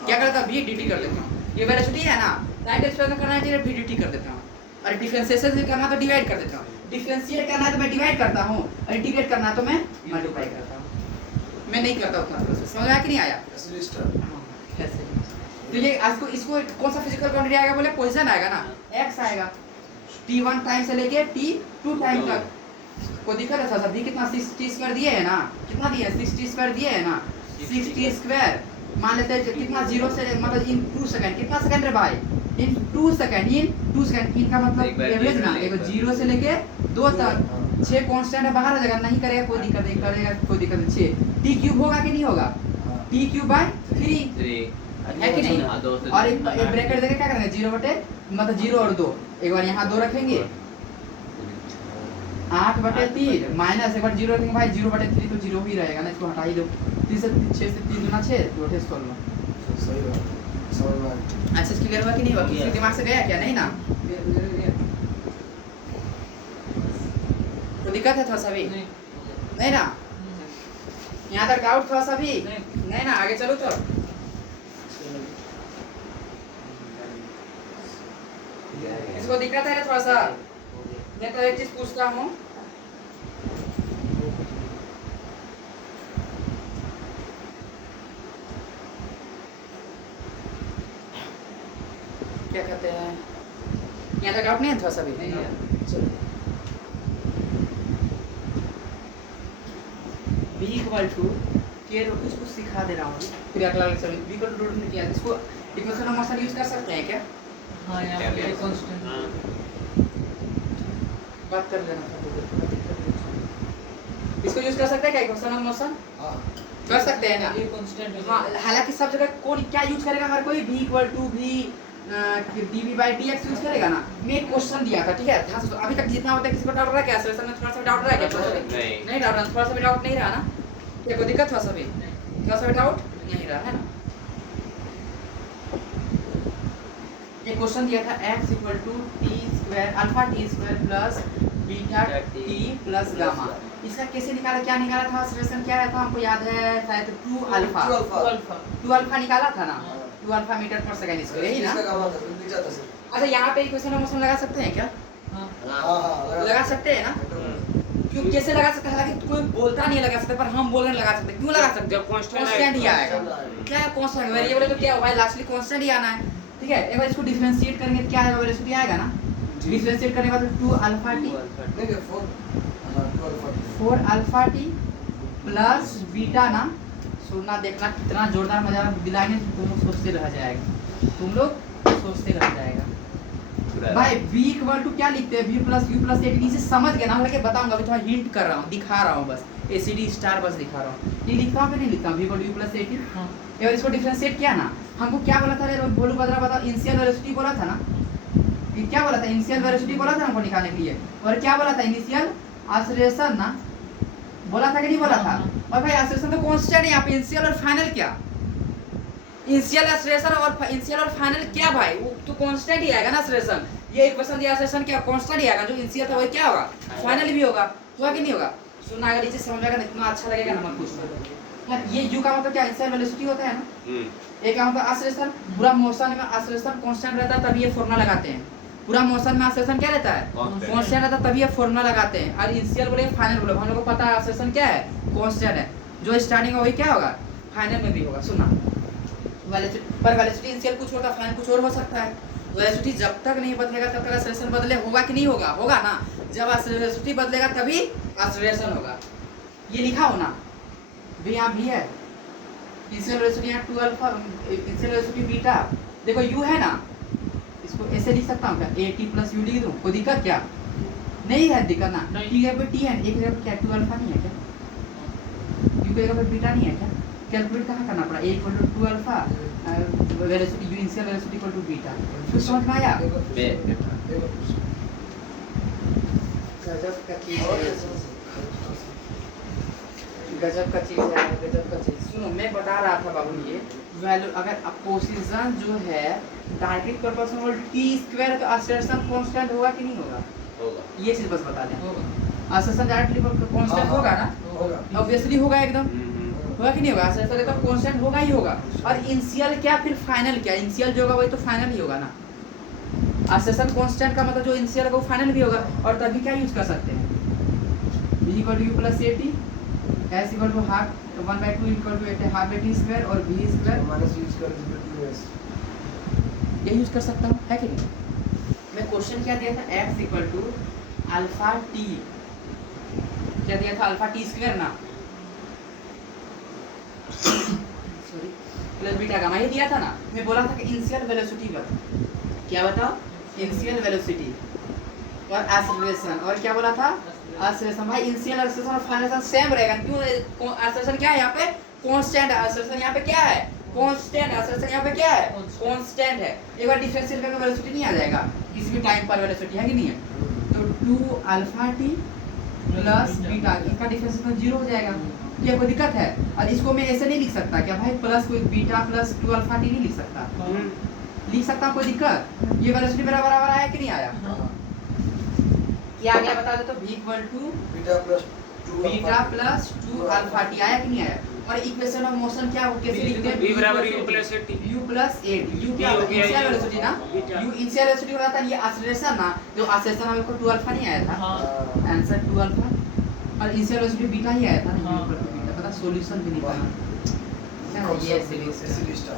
क्या करता हूं v dt कर देता हूं ये वेलोसिटी है ना टाइम एक्सप्रेशन करना है तो v dt कर देता हूं और डिफरेंशिएशन करना तो डिवाइड कर देता हूं डिफरेंशिएट करना है तो मैं डिवाइड करता हूं और इंटीग्रेट करना है तो मैं मल्टीप्लाई करता हूं मैं नहीं करता उतना प्रोसेस समझ आया कि नहीं आया ऐसे स्टार्ट कैसे तो ये इसको इसको कौन सा फिजिकल क्वांटिटी आएगा बोले पोजीशन आएगा ना x आएगा t1 टाइम से लेके t2 टाइम तक को दिखा रहा था सभी कितना 6t² दिए है ना कितना दिए 6t² दिए है ना 6t² मान लेते हैं कि कितना 0 से मतलब इन 2 सेकंड, कितना सेकंड है भाई, इन 2 सेकंड, इन 2 सेकंड, इनका एक मतलब बार एवरेज ना, एक एक बार। 0 से लेके 2 तक 6 कांस्टेंट है, बाहर आ जाएगा, नहीं करेगा कोई दिक्कत नहीं, करेगा कोई दिक्कत नहीं। 6 टी क्यूब होगा कि नहीं होगा, टी क्यूब बाय 3 3 है कि नहीं, हाँ, 2 से और एक ब्रैकेट देके क्या करेंगे 0 बटे मतलब 0 और 2, एक बार यहाँ 2 रखेंगे 8 बटे 3 माइनस एक बार 0 रखेंगे भाई, 0 बटे 3 तो 0 ही रहेगा ना, इसको हटा ही दो, 3 से 6 से 3 गुना 6 2 अठे 16। सही बात, समझ में आया। अच्छा क्लियर हुआ कि नहीं हुआ, किसी दिमाग से गया क्या, नहीं ना, तो दिक्कत है थोड़ा सा भी, नहीं ना, यहाँ तक डाउट थोड़ा सा भी नहीं ना, आगे चलो तो इसको दिक्कत है थोड़ा सा, मैं तो एक चीज पूछता हूँ, क्या कहते हैं, यहाँ तक डाउट नहीं है थोड़ा सा भी, चलो b इक्वल टू के कुछ सिखा दे रहा हूँ, फिर अगला लेक्चर में b इक्वल टू रूट में किया, इसको इक्वेशन ऑफ मोशन यूज कर सकते हैं क्या, हाँ यहाँ पे कांस्टेंट बात कर लेना था, इसको यूज कर सकते हैं क्या इक्वेशन ऑफ मोशन, हाँ कर सकते हैं ना, ये कांस्टेंट है। हाँ, हालांकि सब जगह कौन क्या यूज करेगा, हर कोई b equal to v dv/dx use करेगा ना, मैं एक क्वेश्चन दिया था, ठीक है, अभी तक जितना होता है किसी को डाउट रहा है क्या, सॉल्यूशन में थोड़ा सा डाउट रहा है क्या, नहीं डाउट रहा, थोड़ा सा भी डाउट नहीं रहा ना, क्या कोई दिक्कत थोड़ा सा भी, थोड़ा सा भी डाउट नहीं रहा है ना। ये क्वेश्चन दिया था x equal to t square alpha t square plus beta t plus gamma, इसका कैसे निकाला, क्या निकाला था, सॉल्यूशन क्या आया था हमको याद है, शायद 2 अल्फा 2 अल्फा निकाला था ना, 2 अल्फा मीटर पर सेकंड, इसको यही ना। इसका काम आता है, नीचे आता है सर। अच्छा यहाँ पे इक्वेशन ऑफ मोशन लगा सकते हैं क्या, हाँ हाँ हाँ लगा सकते हैं ना, क्यों कैसे लगा सकते हैं, हालांकि कोई बोलता नहीं लगा सकते, पर हम बोल रहे लगा सकते हैं, क्यों लगा सकते हैं, जब कांस्टेंट कांस्टेंट ही आएगा, क्या है कांस्टेंट, वेरिएबल है तो क्या होगा लास्टली कांस्टेंट ही आना है, ठीक है, एक बार इसको डिफरेंशिएट करेंगे तो क्या आएगा, वेलोसिटी आएगा ना, डिफरेंशिएट करने के बाद 2 अल्फा टी नहीं नहीं 4 हाँ 12 4 अल्फा टी प्लस बीटा ना, सुनना देखना कितना जोरदार मजा दिलाएंगे, तुम लोग सोचते रह जाएगा, तुम लोग सोचते रह जाएगा भाई। b इक्वल टू क्या लिखते हैं, v plus u plus eighty, इसे समझ गए ना, हम लेके बताऊंगा, अभी थोड़ा हिंट कर रहा हूँ, दिखा रहा हूँ बस, एसीडी स्टार बस दिखा रहा हूँ, ये लिखता हूँ कि नहीं लिखता हूँ, v equal to u plus a t, हाँ और इसको डिफरेंशिएट किया ना, हमको क्या बोला था रे बोलू बदरा बताओ, इनिशियल वेलोसिटी बोला था ना, ये क्या बोला था, इनिशियल वेलोसिटी बोला था हमको निकालने के लिए, और क्या बोला था, इनिशियल एक्सेलरेशन ना, बोला था कि नहीं बोला था, और भाई एक्सेलरेशन तो कांस्टेंट है यहाँ पे, इनिशियल और फाइनल क्या, इनिशियल एक्सेलरेशन और इनिशियल और फाइनल क्या भाई, वो तो कांस्टेंट ही आएगा ना एक्सेलरेशन, ये इक्वेशन दिया एक्सेलरेशन क्या कांस्टेंट ही आएगा, जो इनिशियल था वही क्या होगा, फाइनल भी होगा कि नहीं होगा, सुनना अगर नीचे समझ आएगा इतना अच्छा लगेगा ना, मत पूछना यार, ये u का मतलब क्या, इनिशियल वेलोसिटी होता है ना, एक का मतलब एक्सेलरेशन, पूरा मोशन में एक्सेलरेशन कांस्टेंट रहता है तभी ये फॉर्मूला लगाते हैं, पूरा मोशन में एक्सेलरेशन क्या रहता है, कांस्टेंट रहता है तभी ये फॉर्मूला लगाते हैं, और इनिशियल बोले फाइनल बोले, हम लोग को पता है एक्सेलरेशन क्या है, कांस्टेंट है, जो स्टार्टिंग में वही क्या होगा, फाइनल में भी होगा, सुनना वेलोसिटी पर वेलोसिटी इनिशियल कुछ होता है, फाइनल कुछ और हो सकता है, वेलोसिटी जब तक नहीं बदलेगा तब तक एक्सेलरेशन बदले होगा कि नहीं होगा, होगा ना, जब वेलोसिटी बदलेगा तभी एक्सेलरेशन होगा, ये लिखा हो ना, भी यहाँ भी है, इनिशियल वेलोसिटी यहाँ 2 अल्फा, इनिशियल वेलोसिटी बीटा, देखो u है ना, इसको ऐसे लिख सकता हूँ क्या, at प्लस u लिख दूँ, कोई दिक्कत क्या, नहीं है दिक्कत ना, t जगह पे t है, एक जगह पे क्या 2 अल्फा नहीं है क्या, u की जगह पे बीटा नहीं है क्या, कैलकुलेट कहाँ करना पड़ा, a equal to 2 alpha velocity u initial velocity equal to beta, कुछ समझ में आया, गजब का चीज है, गजब का चीज है, गजब का चीज, सुनो मैं बता रहा था बाबू, ये वैल्यू अगर अपोजिशन जो है डायरेक्ट प्रोपोर्शनल t स्क्वायर का एक्सेलरेशन कांस्टेंट होगा कि नहीं होगा, ये चीज बस बता दें, एक्सेलरेशन डायरेक्टली कांस्टेंट होगा ना, होगा ऑब्वियसली होगा एकदम, होगा कि नहीं होगा, एक्सेलरेशन तो कांस्टेंट होगा ही होगा, और इनिशियल क्या फिर फाइनल क्या, इनिशियल जो होगा वही तो फाइनल ही होगा ना, एक्सेलरेशन कांस्टेंट का मतलब जो इनिशियल होगा वो फाइनल भी होगा, और तभी क्या यूज कर सकते हैं, v equal to u plus a t, s equal to half 1/2 equal to 8 half t square और v स्क्वायर, माइनस यूज कर s, ये यूज कर सकता हूँ, है कि नहीं, मैं क्वेश्चन क्या दिया था, x equal to alpha t, क्या दिया था, अल्फा टी स्क्वायर ना, सॉरी प्लस बीटा गामा, ये दिया था ना। मैं बोला था कि इनिशियल वेलोसिटी का क्या बताओ, इनिशियल वेलोसिटी और एक्सेलरेशन, और क्या बोला था, एक्सेलरेशन। भाई इनिशियल एक्सेलरेशन और फाइनल एक्सेलरेशन सेम रहेगा, क्यों? एक्सेलरेशन क्या है यहाँ पे, कांस्टेंट है। एक्सेलरेशन यहाँ पे क्या है, कांस्टेंट। एक्सेलरेशन यहाँ पे क्या है, कांस्टेंट है। एक बार डिफरेंशियल करके वेलोसिटी नहीं आ जाएगा किसी भी टाइम पर, वेलोसिटी है कि नहीं है। तो 2 अल्फा टी प्लस बीटा, इनका डिफरेंशियल 0 हो जाएगा। क्या कोई दिक्कत है? और इसको मैं ऐसे नहीं लिख सकता क्या भाई, प्लस कोई बीटा प्लस 2 अल्फा टी नहीं लिख सकता? लिख सकता हूं, कोई दिक्कत? ये वेलोसिटी मेरा बराबर आया कि नहीं आया? क्या आ गया बता दो तो, v equal to beta plus 2 alpha t आया कि नहीं आया? और इक्वेशन ऑफ मोशन क्या कैसे लिखते हैं, v बराबर u plus at। u plus 8, u क्या होता है, इनिशियल वेलोसिटी ना, u इनिशियल वेलोसिटी हो जाता है, ये एक्सेलरेशन ना, जो एक्सेलरेशन में को 2 अल्फा नहीं आया था, हाँ आंसर 2 अल्फा, और इनिशियल वेलोसिटी बीटा ही आया था ना, u इक्वल टू बीटा। पता सॉल्यूशन भी निकालना है ना, ये सॉल्यूशन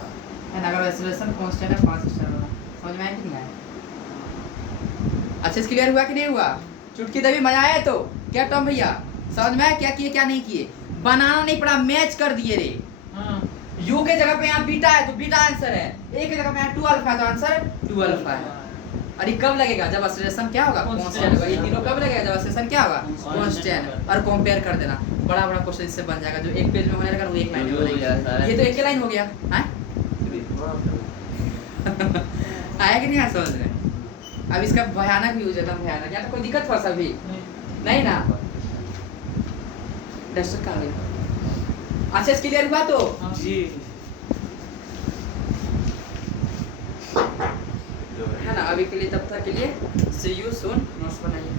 है ना। अगर एक्सेलरेशन कांस्टेंट है 5 स्टार वाला, समझ में आया कि नहीं आया? अच्छे से क्लियर हुआ कि नहीं हुआ? चुटकी दबी, मजा आया? तो क्या टॉम भैया समझ में आया क्या किए क्या नहीं किए? बनाना नहीं पड़ा, मैच कर दिए रे। हाँ u के जगह पे यहाँ बीटा है तो बीटा आंसर है, a के जगह पे यहाँ 2 अल्फा है तो आंसर 2 अल्फा है। और ये कब लगेगा, जब एक्सेलरेशन क्या होगा, कांस्टेंट होगा। ये तीनों कब लगेगा, जब एक्सेलरेशन क्या होगा, कांस्टेंट। और कंपेयर कर देना, बड़ा बड़ा क्वेश्चन इससे बन जाएगा, जो एक पेज में होने लगा वो एक लाइन में बनेगा। ये तो एक ही लाइन हो गया हैं। आया कि नहीं आया समझ में? अब इसका भयानक यूज है, एकदम भयानक। या तो कोई दिक्कत फंसा भी नहीं ना, डस्टर कहाँ गई? अच्छे से क्लियर हुआ तो? जी है ना। अभी के लिए तब तक के लिए सी यू सून, नोट्स बनाइए।